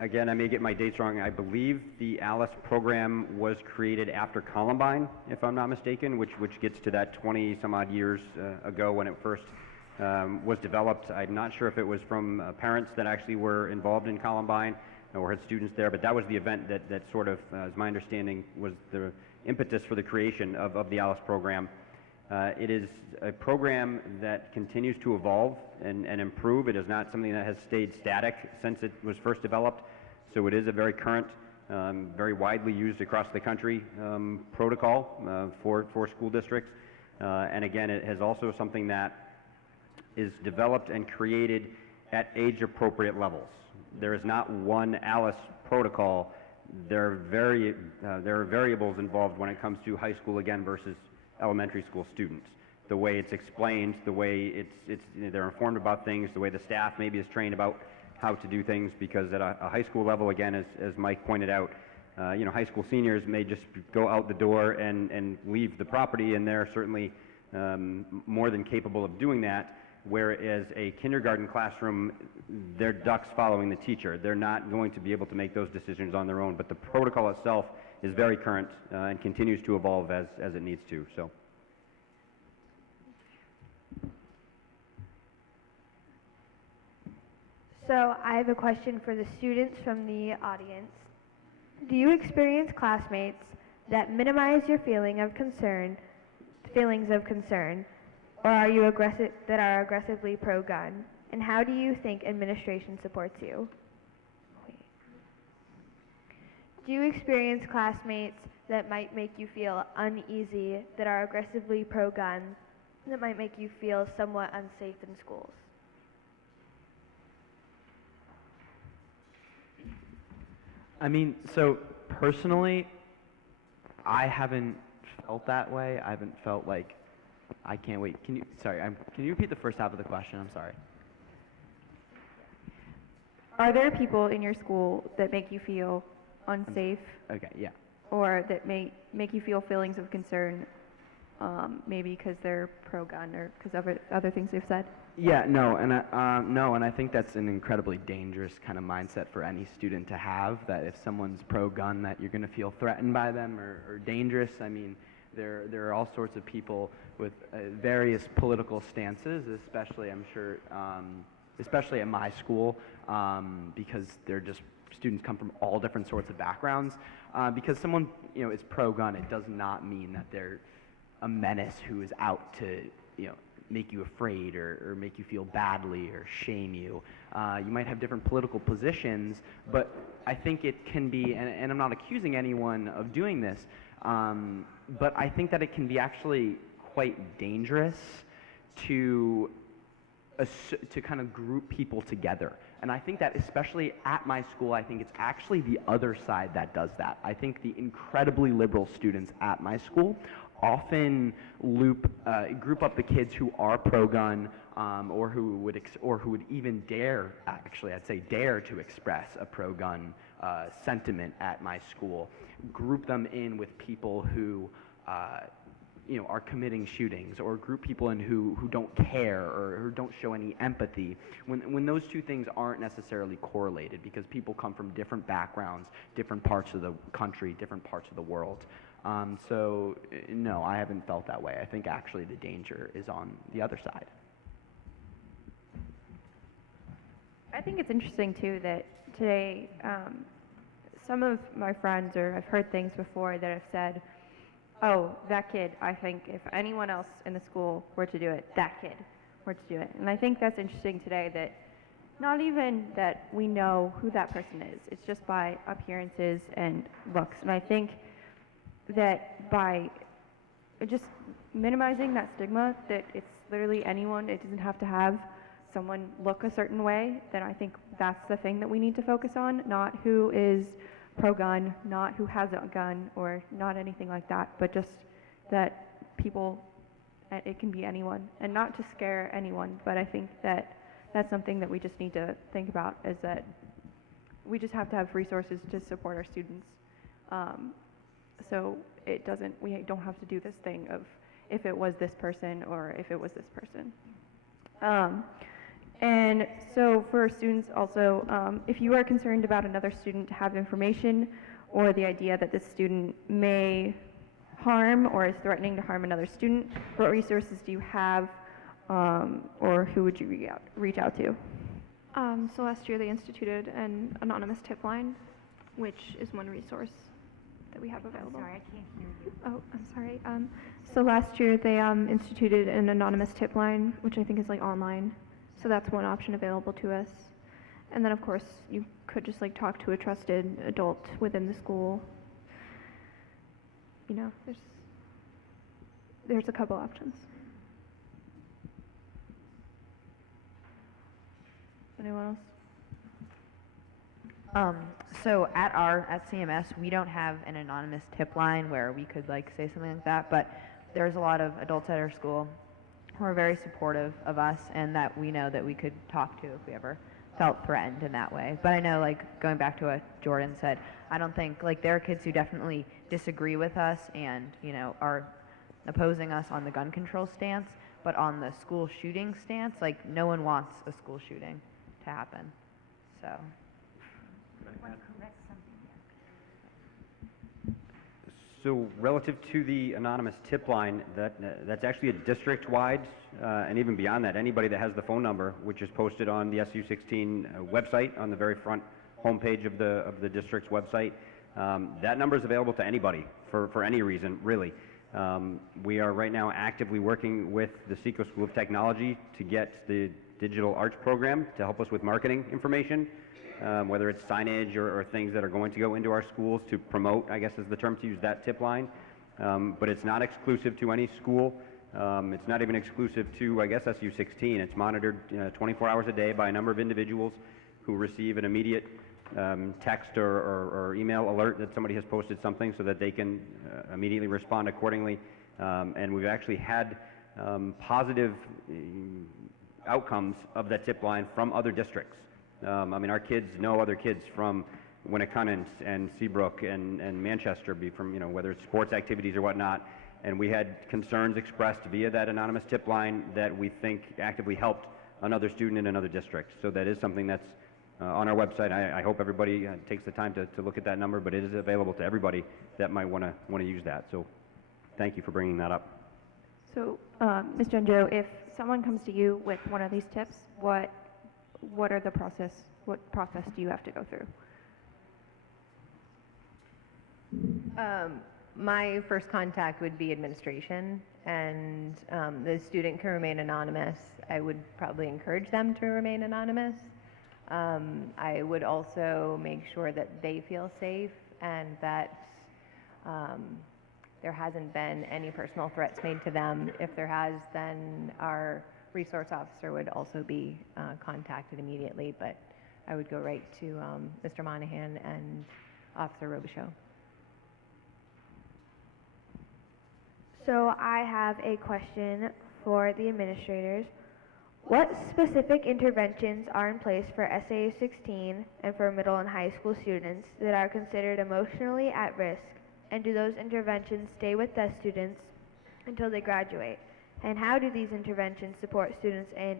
again, I may get my dates wrong. I believe the ALICE program was created after Columbine, if I'm not mistaken, which gets to that 20-some-odd years ago when it first was developed. I'm not sure if it was from parents that actually were involved in Columbine or had students there, but that was the event that sort of, as my understanding, was the impetus for the creation of the ALICE program. It is a program that continues to evolve and improve. It is not something that has stayed static since it was first developed. So it is a very current very widely used across the country protocol for school districts. And again, it has also something that is developed and created at age-appropriate levels. There is not one ALICE protocol. There are variables involved when it comes to high school, again, versus elementary school students. The way it's explained, the way they're informed about things, the way the staff maybe is trained about how to do things, because at a high school level, again, as Mike pointed out, high school seniors may just go out the door and leave the property, and they're certainly more than capable of doing that, whereas a kindergarten classroom, they're ducks following the teacher. They're not going to be able to make those decisions on their own, but the protocol itself is very current and continues to evolve as it needs to. So. So I have a question for the students from the audience. Do you experience classmates that minimize your feelings of concern, or are you aggressively pro-gun? And how do you think administration supports you? Do you experience classmates that might make you feel uneasy, that are aggressively pro-gun, that might make you feel somewhat unsafe in schools? I mean, so personally, I haven't felt that way. I haven't felt like I can't wait. Can you repeat the first half of the question? I'm sorry. Are there people in your school that make you feel unsafe? Okay, yeah. Or that make you feel feelings of concern, maybe because they're pro-gun or because of other things they've said? Yeah, no, and I think that's an incredibly dangerous kind of mindset for any student to have, that if someone's pro-gun, that you're going to feel threatened by them or dangerous. I mean, there are all sorts of people with various political stances, especially, I'm sure, especially at my school, because they're just, students come from all different sorts of backgrounds. Because someone, is pro-gun, it does not mean that they're a menace who is out to, make you afraid or make you feel badly or shame you. You might have different political positions, but I think it can be, and I'm not accusing anyone of doing this, but I think that it can be actually quite dangerous to kind of group people together. And I think that especially at my school, I think it's actually the other side that does that. I think the incredibly liberal students at my school often group up the kids who are pro-gun, or who would even dare, actually I'd say dare to express a pro-gun sentiment at my school, group them in with people who are committing shootings, or group people in who don't care or who don't show any empathy, when those two things aren't necessarily correlated, because people come from different backgrounds, different parts of the country, different parts of the world. So no, I haven't felt that way. I think actually the danger is on the other side. I think it's interesting too that today some of my friends, or I've heard things before that have said, oh, that kid, I think if anyone else in the school were to do it, that kid were to do it. And I think that's interesting today, that not even that we know who that person is, it's just by appearances and looks. And I think that by just minimizing that stigma, that it's literally anyone, it doesn't have to have someone look a certain way, then I think that's the thing that we need to focus on, not who is pro-gun, not who has a gun, or not anything like that, but just that people, it can be anyone, and not to scare anyone, but I think that that's something that we just need to think about, is that we just have to have resources to support our students. So we don't have to do this thing of if it was this person or if it was this person. And so for students also, if you are concerned about another student to have information or the idea that this student may harm or is threatening to harm another student, what resources do you have, or who would you reach out to? So last year they instituted an anonymous tip line, which is one resource that we have available. I'm sorry, I can't hear you. Oh, I'm sorry. So last year they instituted an anonymous tip line, which I think is like online. So that's one option available to us. And then of course you could just like talk to a trusted adult within the school. You know, there's a couple options. Anyone else? So at CMS, we don't have an anonymous tip line where we could like say something like that, but there's a lot of adults at our school who are very supportive of us and that we know that we could talk to if we ever felt threatened in that way. But I know, like, going back to what Jordan said, I don't think, like, there are kids who definitely disagree with us and, you know, are opposing us on the gun control stance, but on the school shooting stance, like, no one wants a school shooting to happen. So. So relative to the anonymous tip line, that's actually a district-wide, and even beyond that, anybody that has the phone number, which is posted on the SU16 website, on the very front homepage of the district's website, that number is available to anybody for any reason, really. We are right now actively working with the Seco School of Technology to get the digital arts program to help us with marketing information, whether it's signage or things that are going to go into our schools to promote, I guess is the term to use, that tip line. But it's not exclusive to any school. It's not even exclusive to, I guess, SU16. It's monitored 24 hours a day by a number of individuals who receive an immediate text or email alert that somebody has posted something so that they can immediately respond accordingly. And we've actually had positive outcomes of that tip line from other districts. I mean, our kids know other kids from Winnicott and Seabrook and Manchester, from, you know, whether it's sports activities or whatnot. And we had concerns expressed via that anonymous tip line that we think actively helped another student in another district. So that is something that's on our website. I hope everybody takes the time to look at that number, but it is available to everybody that might want to use that. So thank you for bringing that up. So, Mr. and Joe, if someone comes to you with one of these tips, what are the process? What process do you have to go through? My first contact would be administration, and the student can remain anonymous. I would probably encourage them to remain anonymous. I would also make sure that they feel safe and that there hasn't been any personal threats made to them. If there has, then our resource officer would also be contacted immediately, but I would go right to Mr. Monahan and Officer Robichaud. So I have a question for the administrators. What specific interventions are in place for SAU 16 and for middle and high school students that are considered emotionally at risk? And do those interventions stay with the students until they graduate? And how do these interventions support students in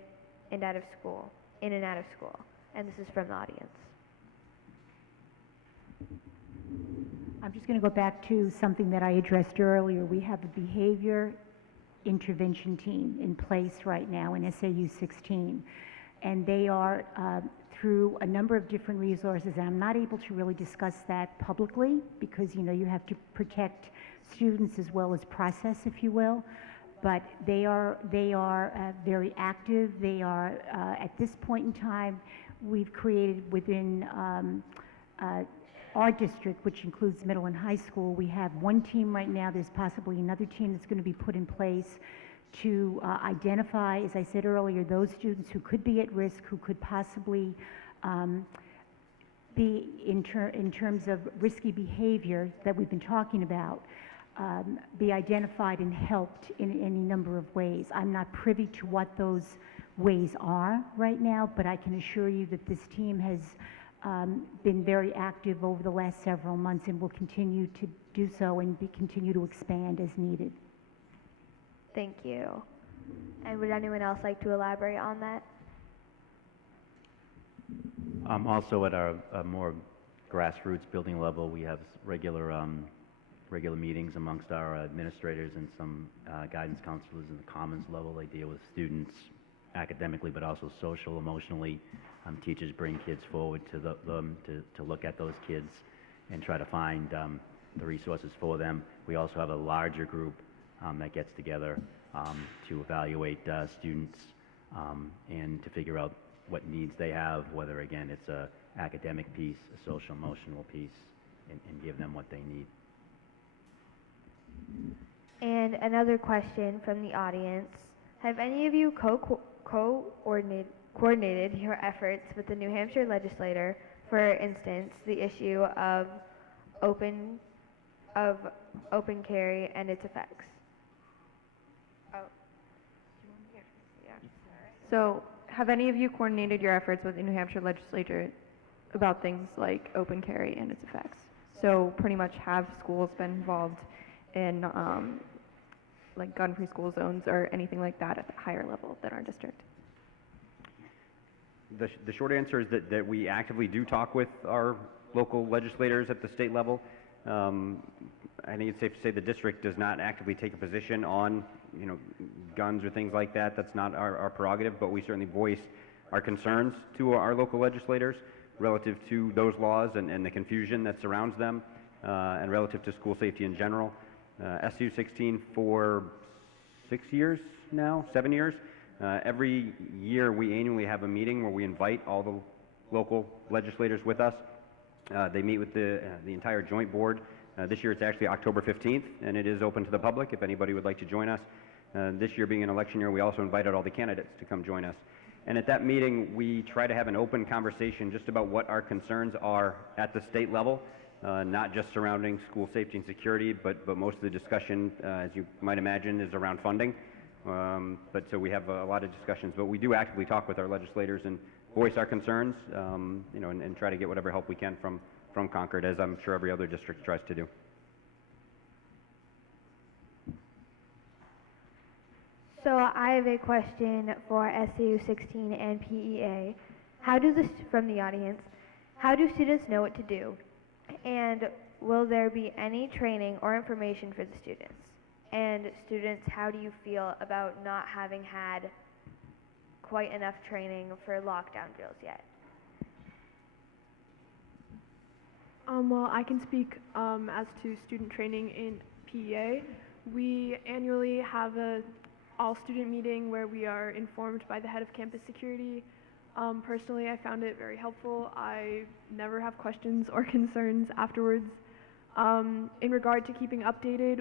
and out of school? And this is from the audience. I'm just going to go back to something that I addressed earlier. We have a behavior intervention team in place right now in SAU 16, and they are through a number of different resources, and I'm not able to really discuss that publicly because, you know, you have to protect students as well as process, if you will. But they are very active. They are at this point in time, we've created within our district, which includes middle and high school, we have one team right now. There's possibly another team that's going to be put in place to identify, as I said earlier, those students who could be at risk, who could possibly be in terms of risky behavior that we've been talking about, be identified and helped in any number of ways. I'm not privy to what those ways are right now, but I can assure you that this team has been very active over the last several months and will continue to do so and continue to expand as needed. Thank you. And would anyone else like to elaborate on that? Also at our more grassroots building level, we have regular meetings amongst our administrators and some guidance counselors in the commons level. They deal with students academically, but also social, emotionally. Teachers bring kids forward to them to look at those kids and try to find the resources for them. We also have a larger group that gets together to evaluate students and to figure out what needs they have, whether, again, it's academic piece, a social emotional piece, and give them what they need. And another question from the audience. Have any of you coordinated your efforts with the New Hampshire legislator, for instance, the issue of open carry and its effects? So, have any of you coordinated your efforts with the New Hampshire legislature about things like open carry and its effects? So, pretty much have schools been involved in like gun-free school zones or anything like that at the higher level than our district? The short answer is that we actively do talk with our local legislators at the state level. I think it's safe to say the district does not actively take a position on, guns or things like that. That's not our prerogative, but we certainly voice our concerns to our local legislators relative to those laws and the confusion that surrounds them, and relative to school safety in general. SU 16 for 6 years now, 7 years. Every year we annually have a meeting where we invite all the local legislators with us. They meet with the entire joint board. This year it's actually October 15th, and it is open to the public if anybody would like to join us. This year being an election year, we also invited all the candidates to come join us. And at that meeting, we try to have an open conversation just about what our concerns are at the state level, not just surrounding school safety and security, but most of the discussion, as you might imagine, is around funding. So we have a lot of discussions, but we do actively talk with our legislators and voice our concerns, and try to get whatever help we can from Concord, as I'm sure every other district tries to do. So I have a question for SAU 16 and PEA. From the audience, how do students know what to do? And will there be any training or information for the students? And students, how do you feel about not having had quite enough training for lockdown drills yet? Well, I can speak as to student training in PEA. We annually have a all-student meeting where we are informed by the head of campus security. Personally, I found it very helpful. I never have questions or concerns afterwards. In regard to keeping updated,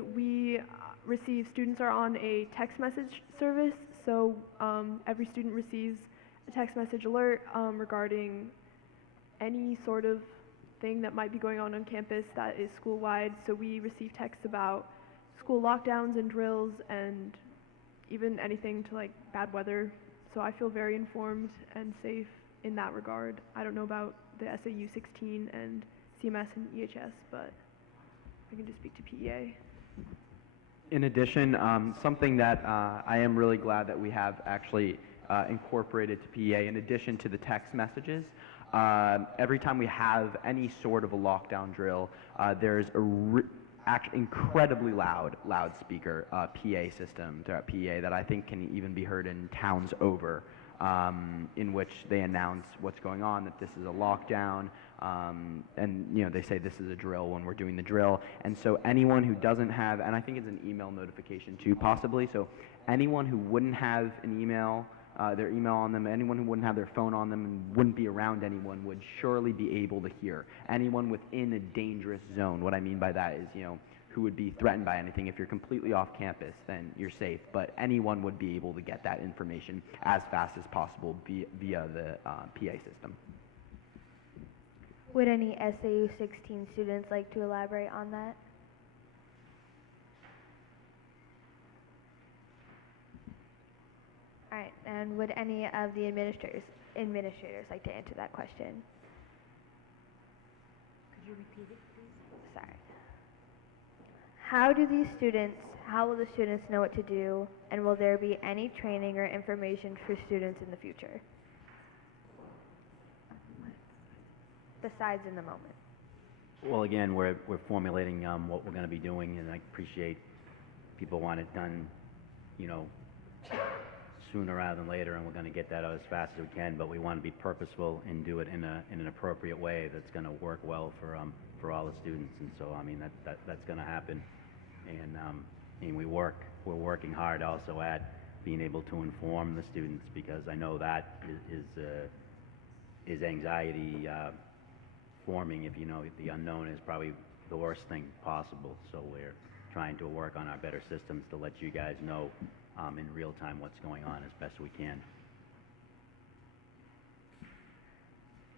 students are on a text message service, so every student receives a text message alert regarding any sort of thing that might be going on campus that is school-wide. So we receive texts about school lockdowns and drills and even anything to like bad weather. So I feel very informed and safe in that regard. I don't know about the SAU 16 and CMS and EHS, but I can just speak to PEA. In addition, something that I am really glad that we have actually incorporated to PEA, in addition to the text messages, every time we have any sort of a lockdown drill, there's a incredibly loud loudspeaker PA system throughout PEA that I think can even be heard in towns over, in which they announce what's going on, that this is a lockdown, and they say this is a drill when we're doing the drill. And so anyone who doesn't have, and I think it's an email notification too possibly, so anyone who wouldn't have an email, their email on them, anyone who wouldn't have their phone on them and wouldn't be around anyone would surely be able to hear. Anyone within a dangerous zone, what I mean by that is, who would be threatened by anything. If you're completely off campus, then you're safe, but anyone would be able to get that information as fast as possible via the PA system. Would any SAU 16 students like to elaborate on that? All right, and would any of the administrators like to answer that question? Could you repeat it, please? Sorry. How will the students know what to do, and will there be any training or information for students in the future? Besides in the moment. Well, again, we're formulating what we're going to be doing, and I appreciate people want it done, sooner rather than later, and we're going to get that out as fast as we can. But we want to be purposeful and do it in an appropriate way that's going to work well for all the students. And so, I mean, that's going to happen. And we're working hard also at being able to inform the students, because I know that is anxiety forming, if you know, the unknown is probably the worst thing possible. So we're trying to work on our better systems to let you guys know in real time what's going on as best we can.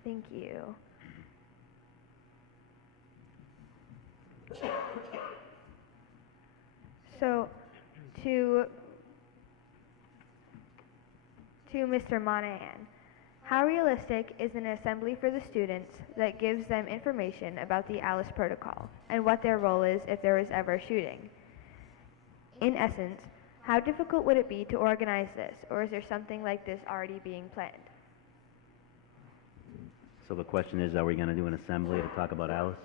Thank you. So, to Mr. Monahan, how realistic is an assembly for the students that gives them information about the Alice Protocol and what their role is if there was ever a shooting? In essence, how difficult would it be to organize this, or is there something like this already being planned? So the question is, are we going to do an assembly to talk about Alice?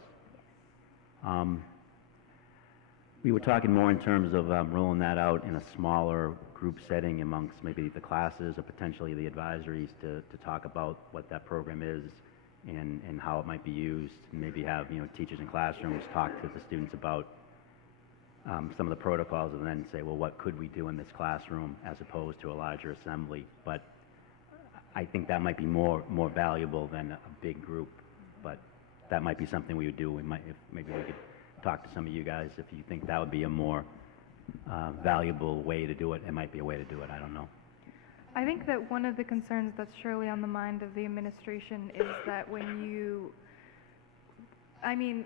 We were talking more in terms of rolling that out in a smaller group setting amongst maybe the classes or potentially the advisories to talk about what that program is and how it might be used, and maybe have, you know, teachers in classrooms talk to the students about some of the protocols, and then say, well, what could we do in this classroom as opposed to a larger assembly. But I think that might be more valuable than a big group, but that might be something we would do. Maybe we could talk to some of you guys if you think that would be a more valuable way to do it. It might be a way to do it, I don't know. I think that one of the concerns that's surely on the mind of the administration is that when you, I mean,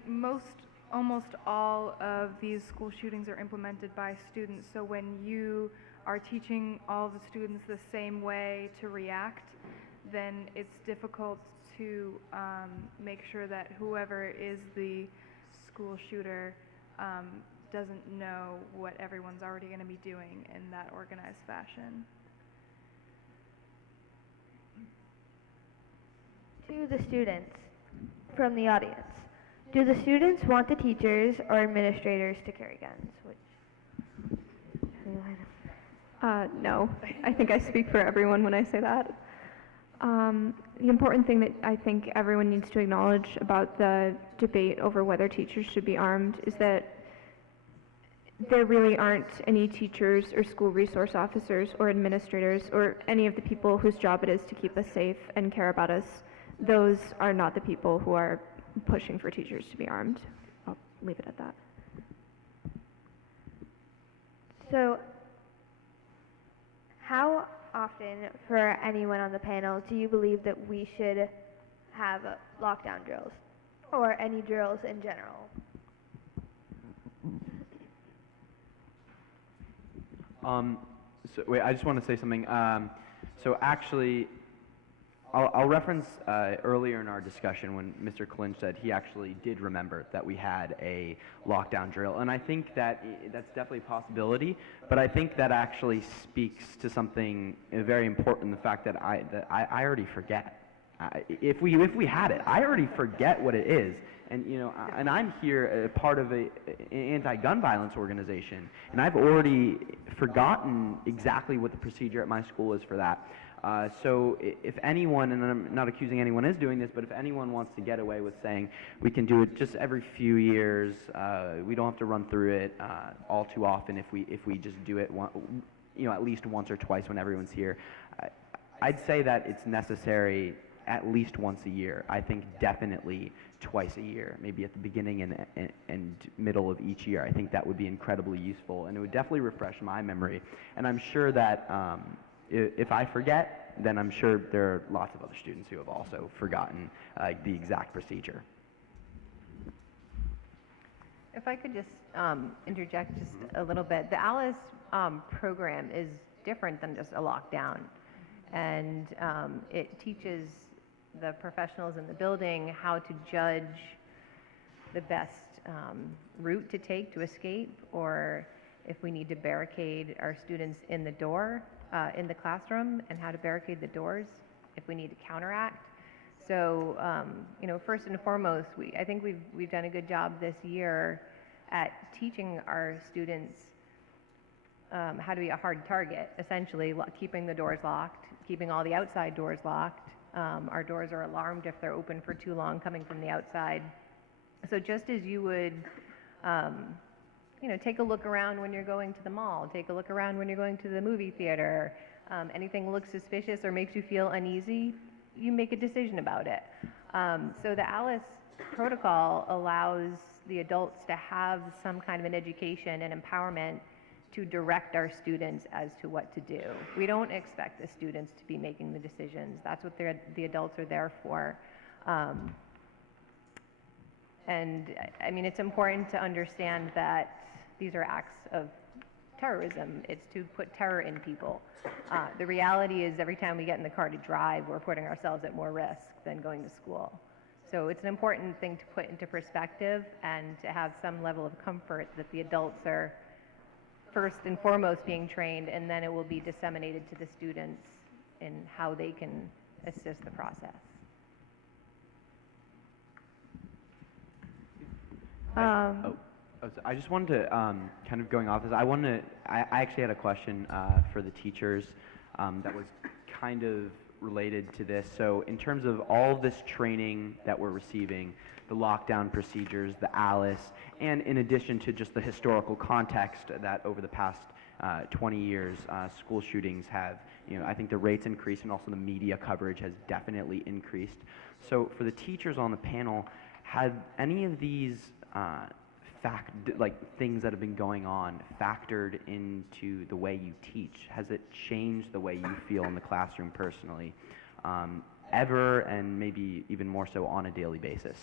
almost all of these school shootings are implemented by students, so when you are teaching all the students the same way to react, then it's difficult to make sure that whoever is the school shooter doesn't know what everyone's already going to be doing in that organized fashion. To the students from the audience, do the students want the teachers or administrators to carry guns? No, I think I speak for everyone when I say that. The important thing that I think everyone needs to acknowledge about the debate over whether teachers should be armed is that there really aren't any teachers or school resource officers or administrators or any of the people whose job it is to keep us safe and care about us. Those are not the people who are pushing for teachers to be armed. I'll leave it at that. So, how often, for anyone on the panel, do you believe that we should have lockdown drills or any drills in general? So wait, I just want to say something. So actually, I'll reference earlier in our discussion when Mr. Clinch said he actually did remember that we had a lockdown drill, and I think that that's definitely a possibility. But I think that actually speaks to something very important: the fact that I already forget. If we had it, I already forget what it is. And you know, and I'm here part of an anti-gun violence organization, and I've already forgotten exactly what the procedure at my school is for that. So if anyone, and I'm not accusing anyone is doing this, but if anyone wants to get away with saying we can do it just every few years, we don't have to run through it all too often if we just do it at least once or twice when everyone's here, I'd say that it's necessary at least once a year. I think definitely twice a year, maybe at the beginning and middle of each year. I think that would be incredibly useful, and it would definitely refresh my memory. And I'm sure that if I forget, then I'm sure there are lots of other students who have also forgotten the exact procedure. If I could just interject just a little bit. The ALICE program is different than just a lockdown, and it teaches the professionals in the building how to judge the best route to take to escape, or if we need to barricade our students in the door in the classroom, and how to barricade the doors if we need to counteract. So, first and foremost, I think we've done a good job this year at teaching our students how to be a hard target, essentially keeping the doors locked, keeping all the outside doors locked. Our doors are alarmed if they're open for too long coming from the outside. So just as you would, take a look around when you're going to the mall, take a look around when you're going to the movie theater, anything looks suspicious or makes you feel uneasy, you make a decision about it. So the ALICE protocol allows the adults to have some kind of an education and empowerment to direct our students as to what to do. We don't expect the students to be making the decisions. That's what the adults are there for. And I mean, it's important to understand that these are acts of terrorism. It's to put terror in people. The reality is every time we get in the car to drive, we're putting ourselves at more risk than going to school. So it's an important thing to put into perspective and to have some level of comfort that the adults are first and foremost being trained, and then it will be disseminated to the students in how they can assist the process. So I just wanted to, kind of going off this, I actually had a question for the teachers that was kind of related to this. So in terms of all of this training that we're receiving, the lockdown procedures, the ALICE, and in addition to just the historical context that over the past 20 years, school shootings have, I think the rates increased and also the media coverage has definitely increased. So for the teachers on the panel, have any of these things that have been going on factored into the way you teach? Has it changed the way you feel in the classroom personally, ever, and maybe even more so on a daily basis?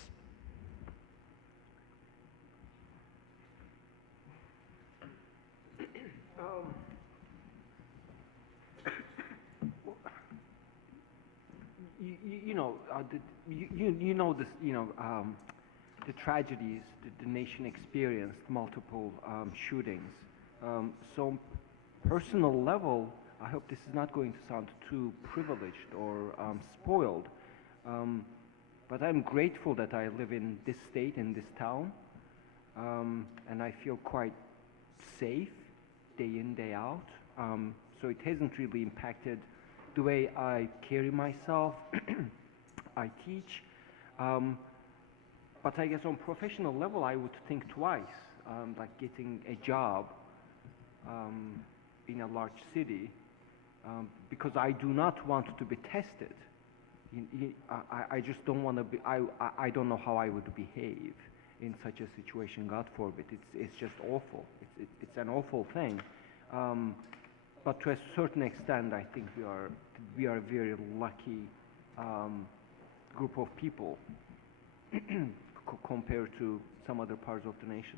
The tragedies the nation experienced, multiple shootings. So on personal level, I hope this is not going to sound too privileged or spoiled, but I'm grateful that I live in this state, in this town, and I feel quite safe day in, day out. So it hasn't really impacted the way I carry myself, I teach. But I guess on professional level, I would think twice, like getting a job in a large city, because I do not want to be tested. I just don't want to be, I don't know how I would behave in such a situation, God forbid. It's just awful. It's an awful thing. But to a certain extent, I think we are a very lucky group of people compared to some other parts of the nation.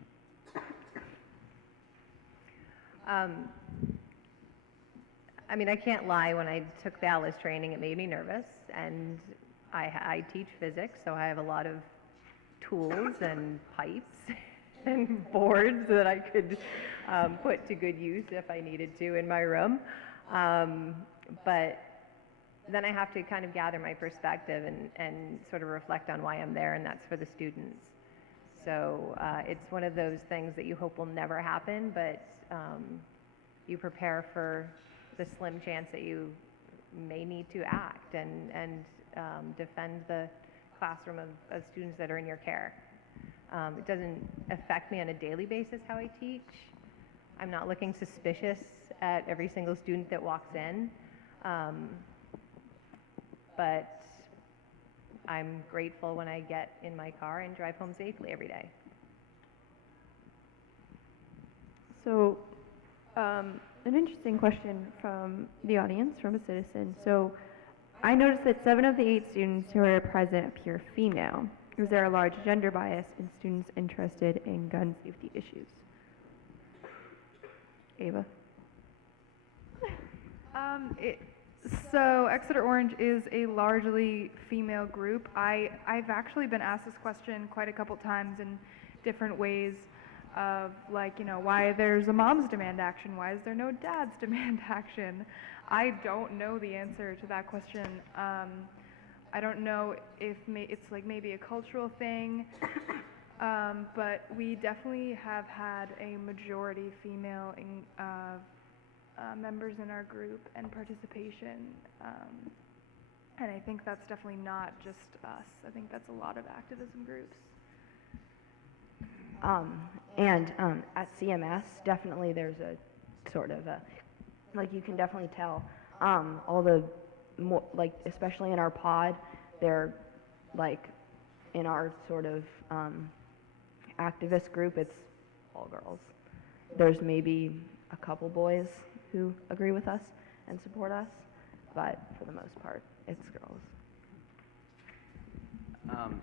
I mean, I can't lie. When I took the ALICE training, it made me nervous, and I teach physics, so I have a lot of tools and pipes and boards that I could put to good use if I needed to in my room. But then I have to kind of gather my perspective and sort of reflect on why I'm there, and that's for the students. So it's one of those things that you hope will never happen, but you prepare for the slim chance that you may need to act and defend the classroom of students that are in your care. It doesn't affect me on a daily basis how I teach. I'm not looking suspicious at every single student that walks in. But I'm grateful when I get in my car and drive home safely every day. So, an interesting question from the audience, from a citizen. So, I noticed that 7 of the 8 students who are present appear female. Is there a large gender bias in students interested in gun safety issues? Ava? So Exeter Orange is a largely female group. I've actually been asked this question quite a couple times in different ways of, like, why there's a mom's demand action, why is there no dad's demand action? I don't know the answer to that question. I don't know if it's like maybe a cultural thing, but we definitely have had a majority female members in our group and participation, and I think that's definitely not just us. I think that's a lot of activism groups. At CMS, definitely there's a sort of a, like, you can definitely tell, all the, especially in our pod, they're like in our sort of activist group, it's all girls. There's maybe a couple boys who agree with us and support us, but for the most part, it's girls.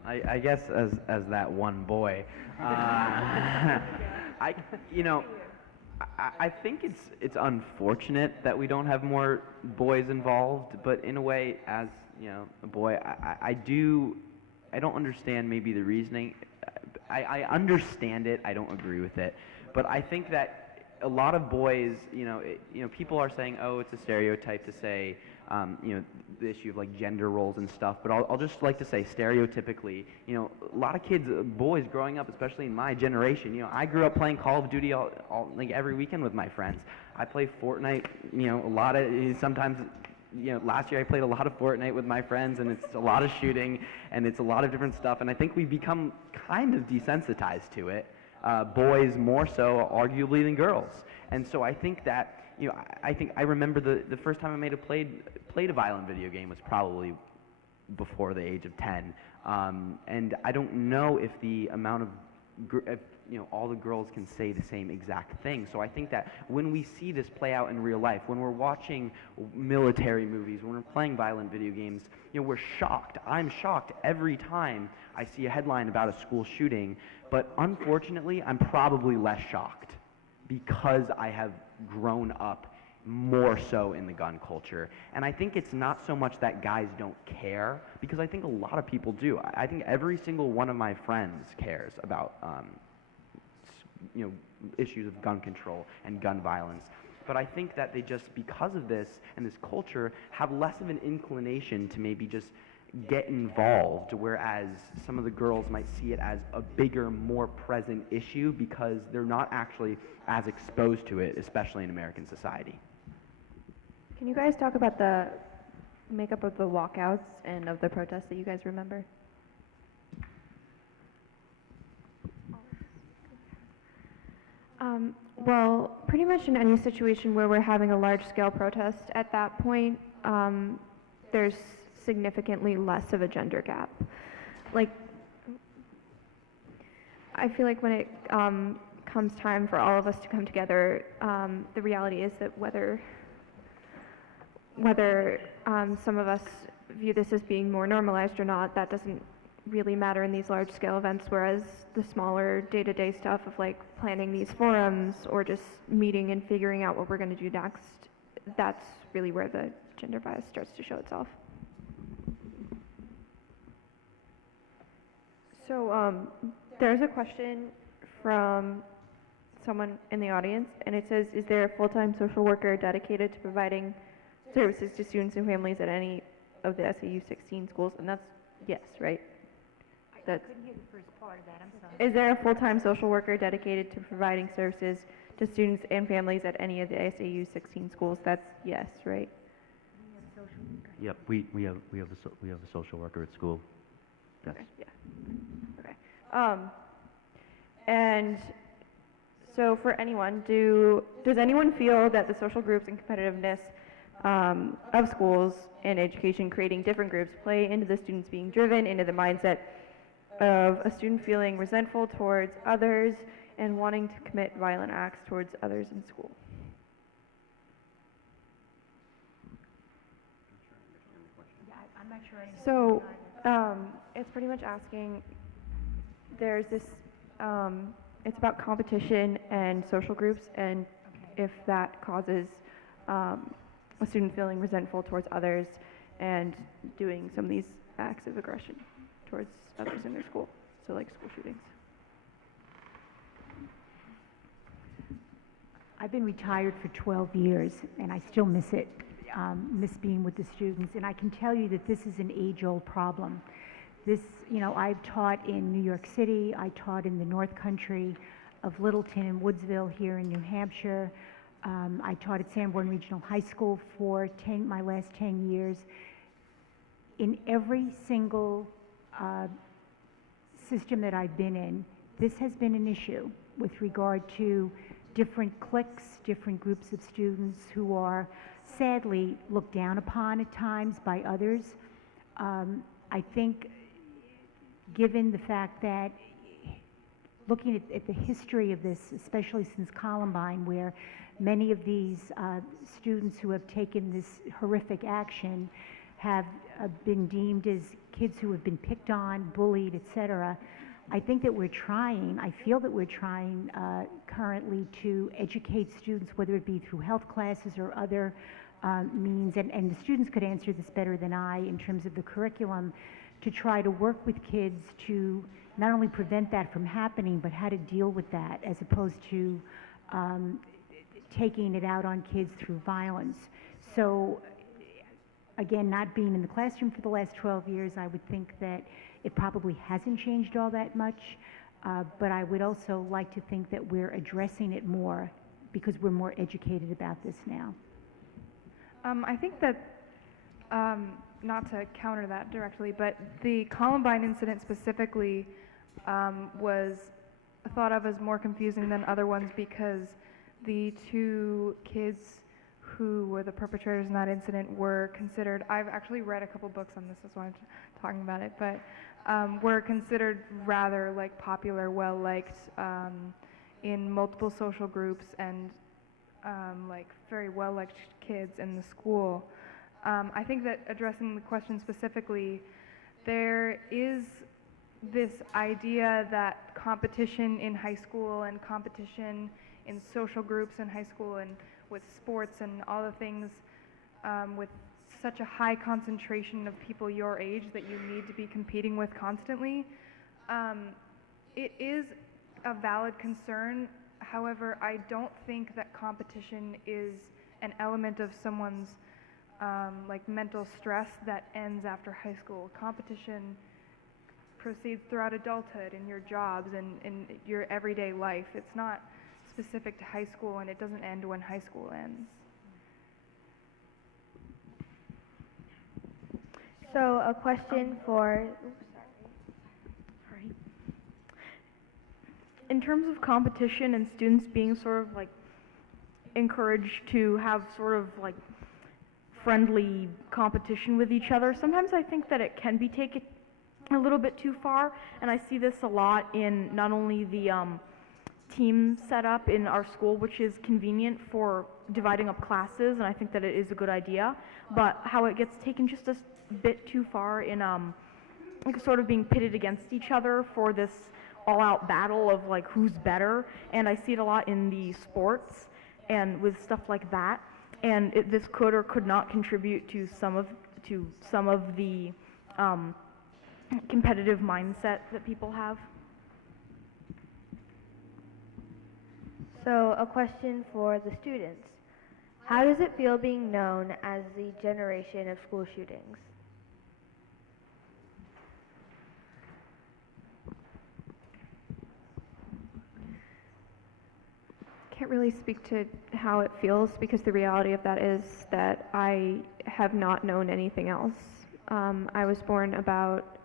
I guess as that one boy, I you know I think it's unfortunate that we don't have more boys involved, but in a way, as you know, a boy, I don't understand maybe the reasoning. I understand it. I don't agree with it, but I think that a lot of boys, people are saying, oh, it's a stereotype to say, the issue of like gender roles and stuff. But I'll just like to say, stereotypically, a lot of kids, boys growing up, especially in my generation, I grew up playing Call of Duty like every weekend with my friends. I play Fortnite, a lot of sometimes. Last year I played a lot of Fortnite with my friends, and it's a lot of shooting, and it's a lot of different stuff, and I think we've become kind of desensitized to it, boys more so arguably than girls. And so I think that, I remember the first time I played a violent video game was probably before the age of 10, and I don't know if the amount of, all the girls can say the same exact thing. So I think that when we see this play out in real life, when we're watching military movies, when we're playing violent video games, we're shocked. I'm shocked every time I see a headline about a school shooting, but unfortunately, I'm probably less shocked because I have grown up more so in the gun culture. And I think it's not so much that guys don't care, because I think a lot of people do. I think every single one of my friends cares about issues of gun control and gun violence. But I think that they just, because of this and this culture, have less of an inclination to maybe just get involved, whereas some of the girls might see it as a bigger, more present issue because they're not actually as exposed to it, especially in American society. Can you guys talk about the makeup of the walkouts and of the protests that you guys remember? Well, pretty much in any situation where we're having a large-scale protest, at that point, there's significantly less of a gender gap. Like, I feel like when it comes time for all of us to come together, the reality is that whether some of us view this as being more normalized or not, that doesn't really matter in these large-scale events, whereas the smaller day-to-day stuff of like planning these forums or just meeting and figuring out what we're going to do next, that's really where the gender bias starts to show itself. So there's a question from someone in the audience, and it says, is there a full-time social worker dedicated to providing services to students and families at any of the SAU 16 schools? And that's yes, right? I couldn't hear the first part of that, I'm sorry. Is there a full-time social worker dedicated to providing services to students and families at any of the SAU 16 schools? That's yes, right? Yep, we have a social worker at school. Yes. Okay, yeah. Okay. And so for anyone, does anyone feel that the social groups and competitiveness of schools and education creating different groups play into the students being driven into the mindset of a student feeling resentful towards others and wanting to commit violent acts towards others in school? Yeah, I'm not sure. So it's pretty much asking, there's this, it's about competition and social groups, and if that causes a student feeling resentful towards others and doing some of these acts of aggression towards others in their school, so like school shootings. I've been retired for 12 years, and I still miss it, miss being with the students. And I can tell you that this is an age-old problem. This, I've taught in New York City, I taught in the North Country of Littleton and Woodsville here in New Hampshire. I taught at Sanborn Regional High School for my last 10 years. In every single system that I've been in, this has been an issue with regard to different cliques, different groups of students who are sadly looked down upon at times by others. I think given the fact that looking at the history of this, especially since Columbine, where many of these students who have taken this horrific action have been deemed as kids who have been picked on, bullied, etc. I think that we're trying, I feel that we're trying currently to educate students, whether it be through health classes or other means, and the students could answer this better than I in terms of the curriculum, to try to work with kids to not only prevent that from happening, but how to deal with that, as opposed to taking it out on kids through violence. So again, not being in the classroom for the last 12 years, I would think that it probably hasn't changed all that much, but I would also like to think that we're addressing it more because we're more educated about this now. I think that, not to counter that directly, but the Columbine incident specifically was thought of as more confusing than other ones because the two kids who were the perpetrators in that incident were considered, I've actually read a couple books on this, that's why I'm talking about it, but were considered rather like popular, well-liked in multiple social groups and like very well-liked kids in the school. I think that addressing the question specifically, there is this idea that competition in high school and competition in social groups in high school and with sports and all the things with such a high concentration of people your age that you need to be competing with constantly. It is a valid concern. However, I don't think that competition is an element of someone's like mental stress that ends after high school. Competition proceeds throughout adulthood in your jobs and in your everyday life. It's not specific to high school, and it doesn't end when high school ends. So a question for, in terms of competition and students being sort of like encouraged to have sort of like friendly competition with each other, sometimes I think that it can be taken a little bit too far, and I see this a lot in not only the team setup in our school, which is convenient for dividing up classes, and I think that it is a good idea, but how it gets taken just a bit too far in like sort of being pitted against each other for this all-out battle of like who's better, and I see it a lot in the sports and with stuff like that, and this could or could not contribute to some of the competitive mindset that people have. So a question for the students. How does it feel being known as the generation of school shootings? Can't really speak to how it feels because the reality of that is that I have not known anything else. I was born about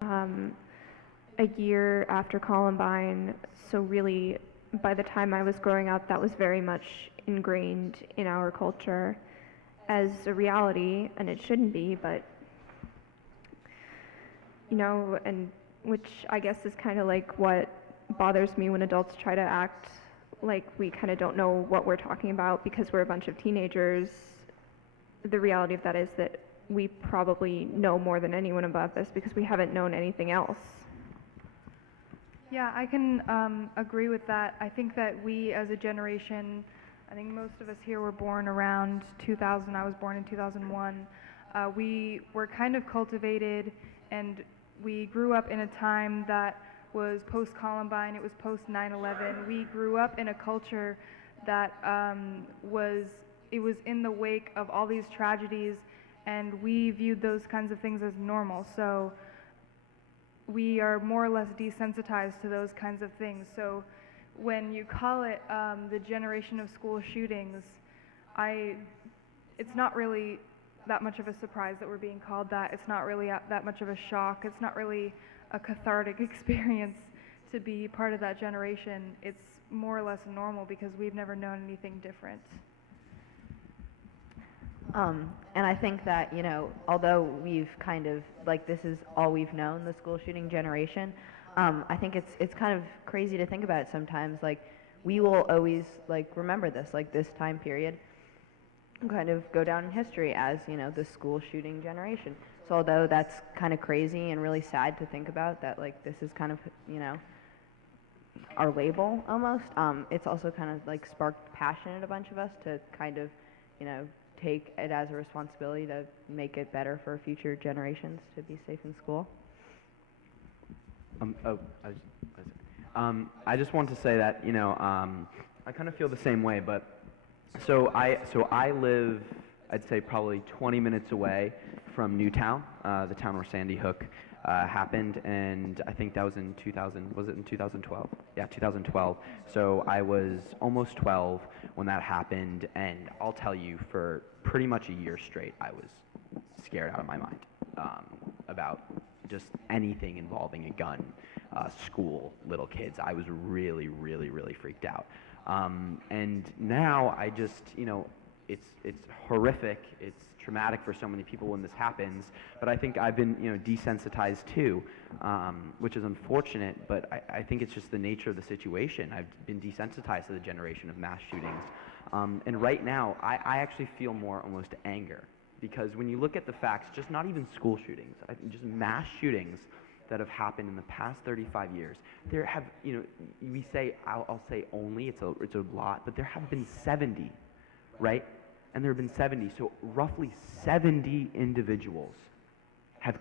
a year after Columbine, so really by the time I was growing up, that was very much ingrained in our culture as a reality, and it shouldn't be, but you know, and which I guess is kind of like what bothers me when adults try to act like we kind of don't know what we're talking about because we're a bunch of teenagers. The reality of that is that we probably know more than anyone about this because we haven't known anything else. Yeah, I can agree with that. I think that we as a generation, I think most of us here were born around 2000. I was born in 2001. We were kind of cultivated, and we grew up in a time that was post-Columbine, it was post-9/11. We grew up in a culture that was in the wake of all these tragedies, and we viewed those kinds of things as normal. So we are more or less desensitized to those kinds of things. So when you call it the generation of school shootings, it's not really that much of a surprise that we're being called that. It's not really that much of a shock. It's not really a cathartic experience to be part of that generation. It's more or less normal because we've never known anything different. And I think that, you know, although we've kind of, like, this is all we've known, the school shooting generation, I think it's kind of crazy to think about it sometimes. Like, we will always, like, remember this, like, this time period kind of go down in history as, you know, the school shooting generation. So although that's kind of crazy and really sad to think about, that, like, this is kind of, you know, our label almost, it's also kind of, like, sparked passion in a bunch of us to kind of, you know, take it as a responsibility to make it better for future generations to be safe in school. I just want to say that, you know, I kind of feel the same way, but so I live, I'd say probably 20 minutes away from Newtown, the town where Sandy Hook happened, and I think that was in 2000, was it in 2012? Yeah, 2012. So I was almost 12 when that happened, and I'll tell you, for pretty much a year straight, I was scared out of my mind about just anything involving a gun, school, little kids. I was really, really, really freaked out. And now I just, you know, it's horrific, it's traumatic for so many people when this happens, but I think I've been, you know, desensitized too, which is unfortunate, but I think it's just the nature of the situation. I've been desensitized to the generation of mass shootings. And right now, I actually feel more almost anger, because when you look at the facts, just not even school shootings, just mass shootings that have happened in the past 35 years, there have, you know, we say, I'll say only, it's a lot, but there have been 70, right? And there have been 70, so roughly 70 individuals have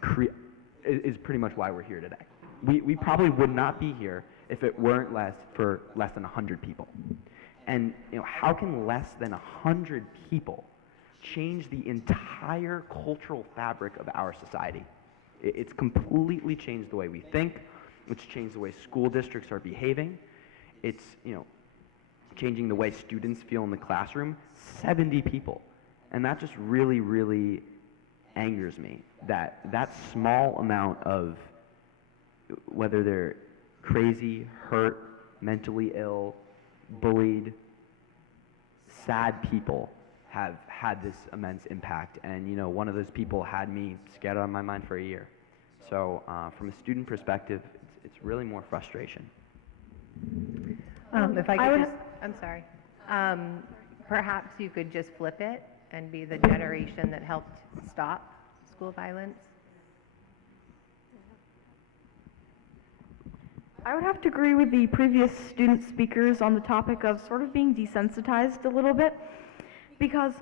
is pretty much why we're here today. We probably would not be here if it weren't for less than 100 people. And, you know, how can less than 100 people change the entire cultural fabric of our society? It's completely changed the way we think. It's changed the way school districts are behaving. It's, you know, changing the way students feel in the classroom. 70 people. And that just really, really angers me, that small amount of, whether they're crazy, hurt, mentally ill, bullied, sad people, have had this immense impact. And, you know, one of those people had me scared out of my mind for a year. So from a student perspective, it's really more frustration. If I could I'm sorry. Perhaps you could just flip it and be the generation that helped stop school violence. I would have to agree with the previous student speakers on the topic of sort of being desensitized a little bit, because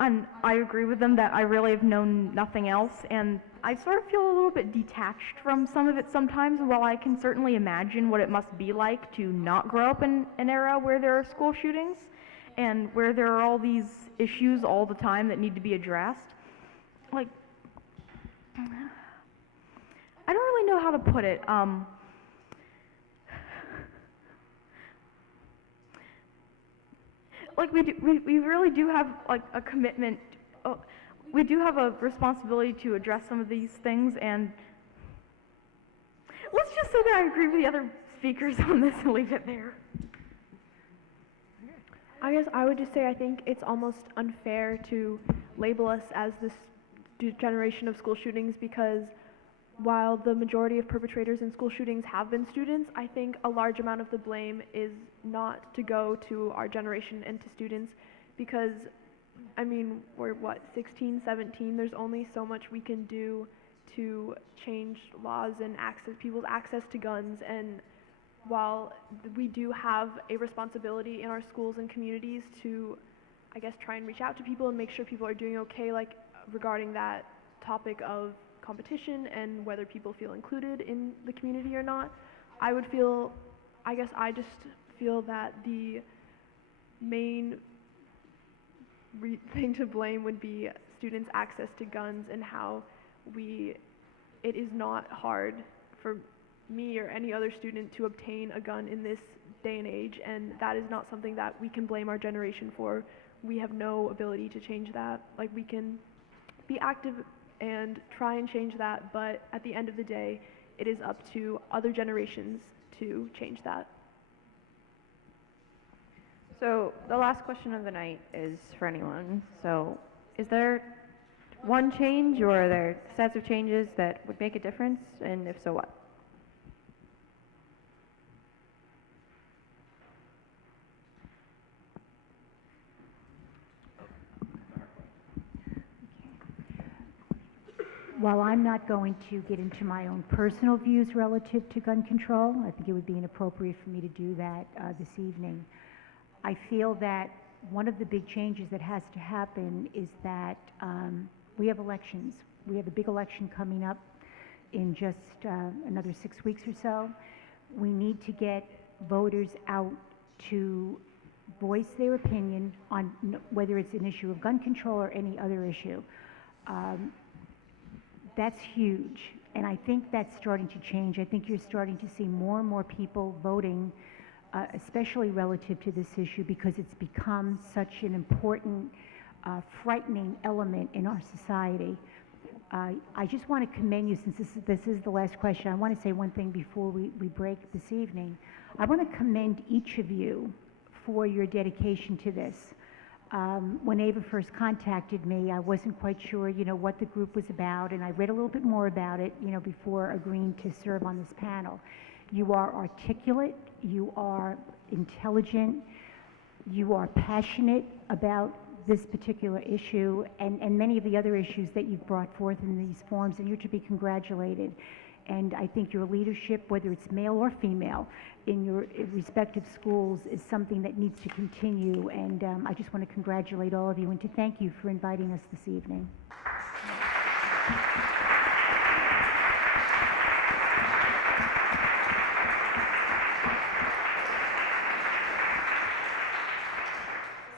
I agree with them that I really have known nothing else, and I sort of feel a little bit detached from some of it sometimes. While I can certainly imagine what it must be like to not grow up in an era where there are school shootings and where there are all these issues all the time that need to be addressed, like, I don't really know how to put it. Like, we really do have, like, a commitment, we do have a responsibility to address some of these things, and let's just say that I agree with the other speakers on this and leave it there. I guess I would just say I think it's almost unfair to label us as this generation of school shootings, because while the majority of perpetrators in school shootings have been students, I think a large amount of the blame is not to go to our generation and to students, because, I mean, we're what, 16, 17, there's only so much we can do to change laws and people's access to guns. And while we do have a responsibility in our schools and communities to, I guess, try and reach out to people and make sure people are doing okay, like regarding that topic of competition and whether people feel included in the community or not, I just feel that the main thing to blame would be students' access to guns, and how it is not hard for me or any other student to obtain a gun in this day and age, and that is not something that we can blame our generation for. We have no ability to change that. Like, we can be active and try and change that, but at the end of the day, it is up to other generations to change that. So the last question of the night is for anyone. So is there one change or are there sets of changes that would make a difference? And if so, what? While I'm not going to get into my own personal views relative to gun control, I think it would be inappropriate for me to do that this evening. I feel that one of the big changes that has to happen is that we have elections. We have a big election coming up in just another 6 weeks or so. We need to get voters out to voice their opinion on whether it's an issue of gun control or any other issue. That's huge, and I think that's starting to change. I think you're starting to see more and more people voting, especially relative to this issue, because it's become such an important, frightening element in our society. I just want to commend you, since this is the last question. I want to say one thing before we break this evening. I want to commend each of you for your dedication to this. When Ava first contacted me, I wasn't quite sure, what the group was about, and I read a little bit more about it, before agreeing to serve on this panel. You are articulate, you are intelligent, you are passionate about this particular issue and many of the other issues that you've brought forth in these forums, and you're to be congratulated. And I think your leadership, whether it's male or female, in your respective schools is something that needs to continue. And I just want to congratulate all of you and to thank you for inviting us this evening.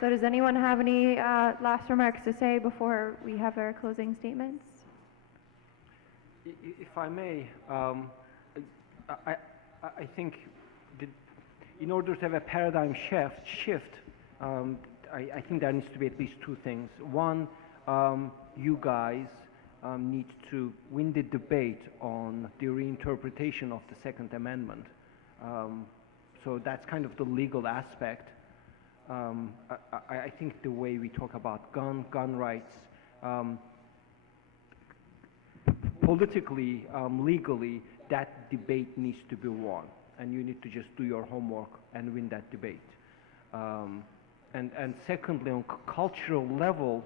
So does anyone have any last remarks to say before we have our closing statements? If I may, I think that in order to have a paradigm shift, I think there needs to be at least two things. One, you guys need to win the debate on the reinterpretation of the Second Amendment. So that's kind of the legal aspect. I think the way we talk about gun rights, politically, legally, that debate needs to be won, and you need to just do your homework and win that debate. And secondly, on cultural level,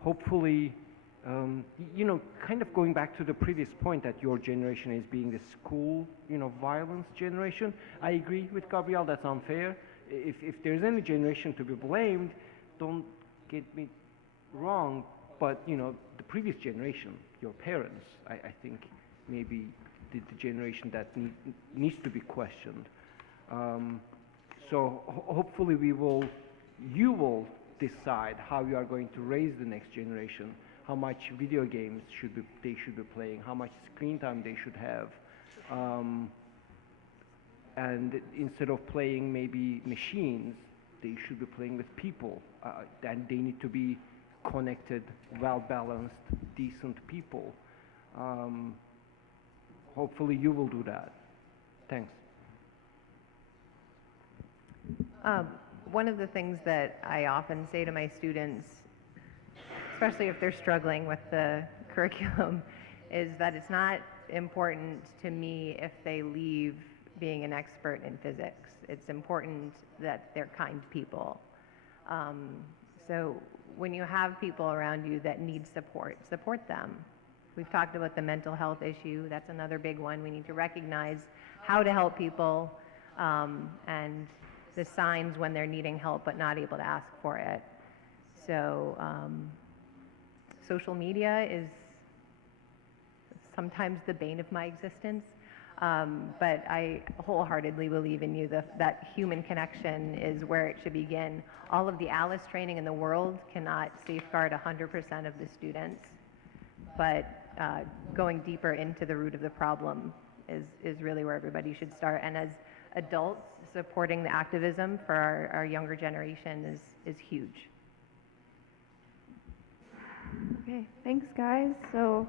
hopefully, kind of going back to the previous point that your generation is being the school, violence generation. I agree with Gabrielle, that's unfair. If there's any generation to be blamed, don't get me wrong, but the previous generation, your parents, I think maybe the generation that needs to be questioned. So hopefully you will decide how you are going to raise the next generation, how much video games they should be playing, how much screen time they should have. And instead of playing maybe machines, they should be playing with people. And they need to be connected, well-balanced, decent people. Hopefully you will do that. Thanks. One of the things that I often say to my students, especially if they're struggling with the curriculum, is that it's not important to me if they leave being an expert in physics. It's important that they're kind people. So when you have people around you that need support, support them. We've talked about the mental health issue. That's another big one. We need to recognize how to help people and the signs when they're needing help but not able to ask for it. So social media is sometimes the bane of my existence, but I wholeheartedly believe in you that human connection is where it should begin. All of the ALICE training in the world cannot safeguard 100% of the students, but going deeper into the root of the problem is really where everybody should start. And as adults, supporting the activism for our younger generation is huge. Okay, thanks guys. So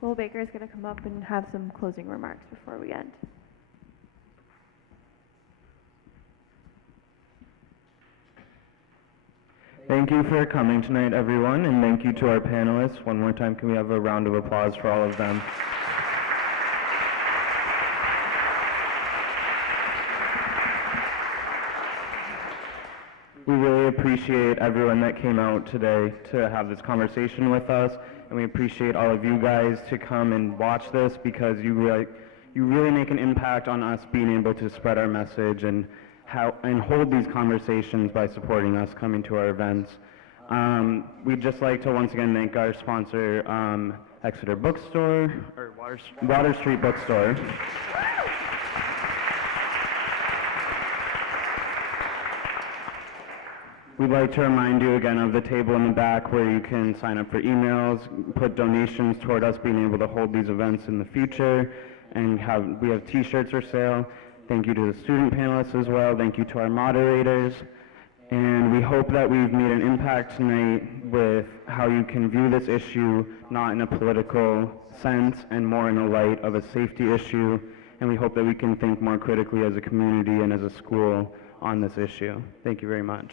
Will Baker is going to come up and have some closing remarks before we end. Thank you for coming tonight, everyone, and thank you to our panelists. One more time, can we have a round of applause for all of them? We really appreciate everyone that came out today to have this conversation with us, and we appreciate all of you guys to come and watch this because you really make an impact on us being able to spread our message and hold these conversations by supporting us coming to our events. We'd just like to once again thank our sponsor, Exeter Bookstore, or Water Street Bookstore. We'd like to remind you again of the table in the back where you can sign up for emails, put donations toward us being able to hold these events in the future, and we have t-shirts for sale. Thank you to the student panelists as well. Thank you to our moderators. And we hope that we've made an impact tonight with how you can view this issue not in a political sense and more in the light of a safety issue. And we hope that we can think more critically as a community and as a school on this issue. Thank you very much.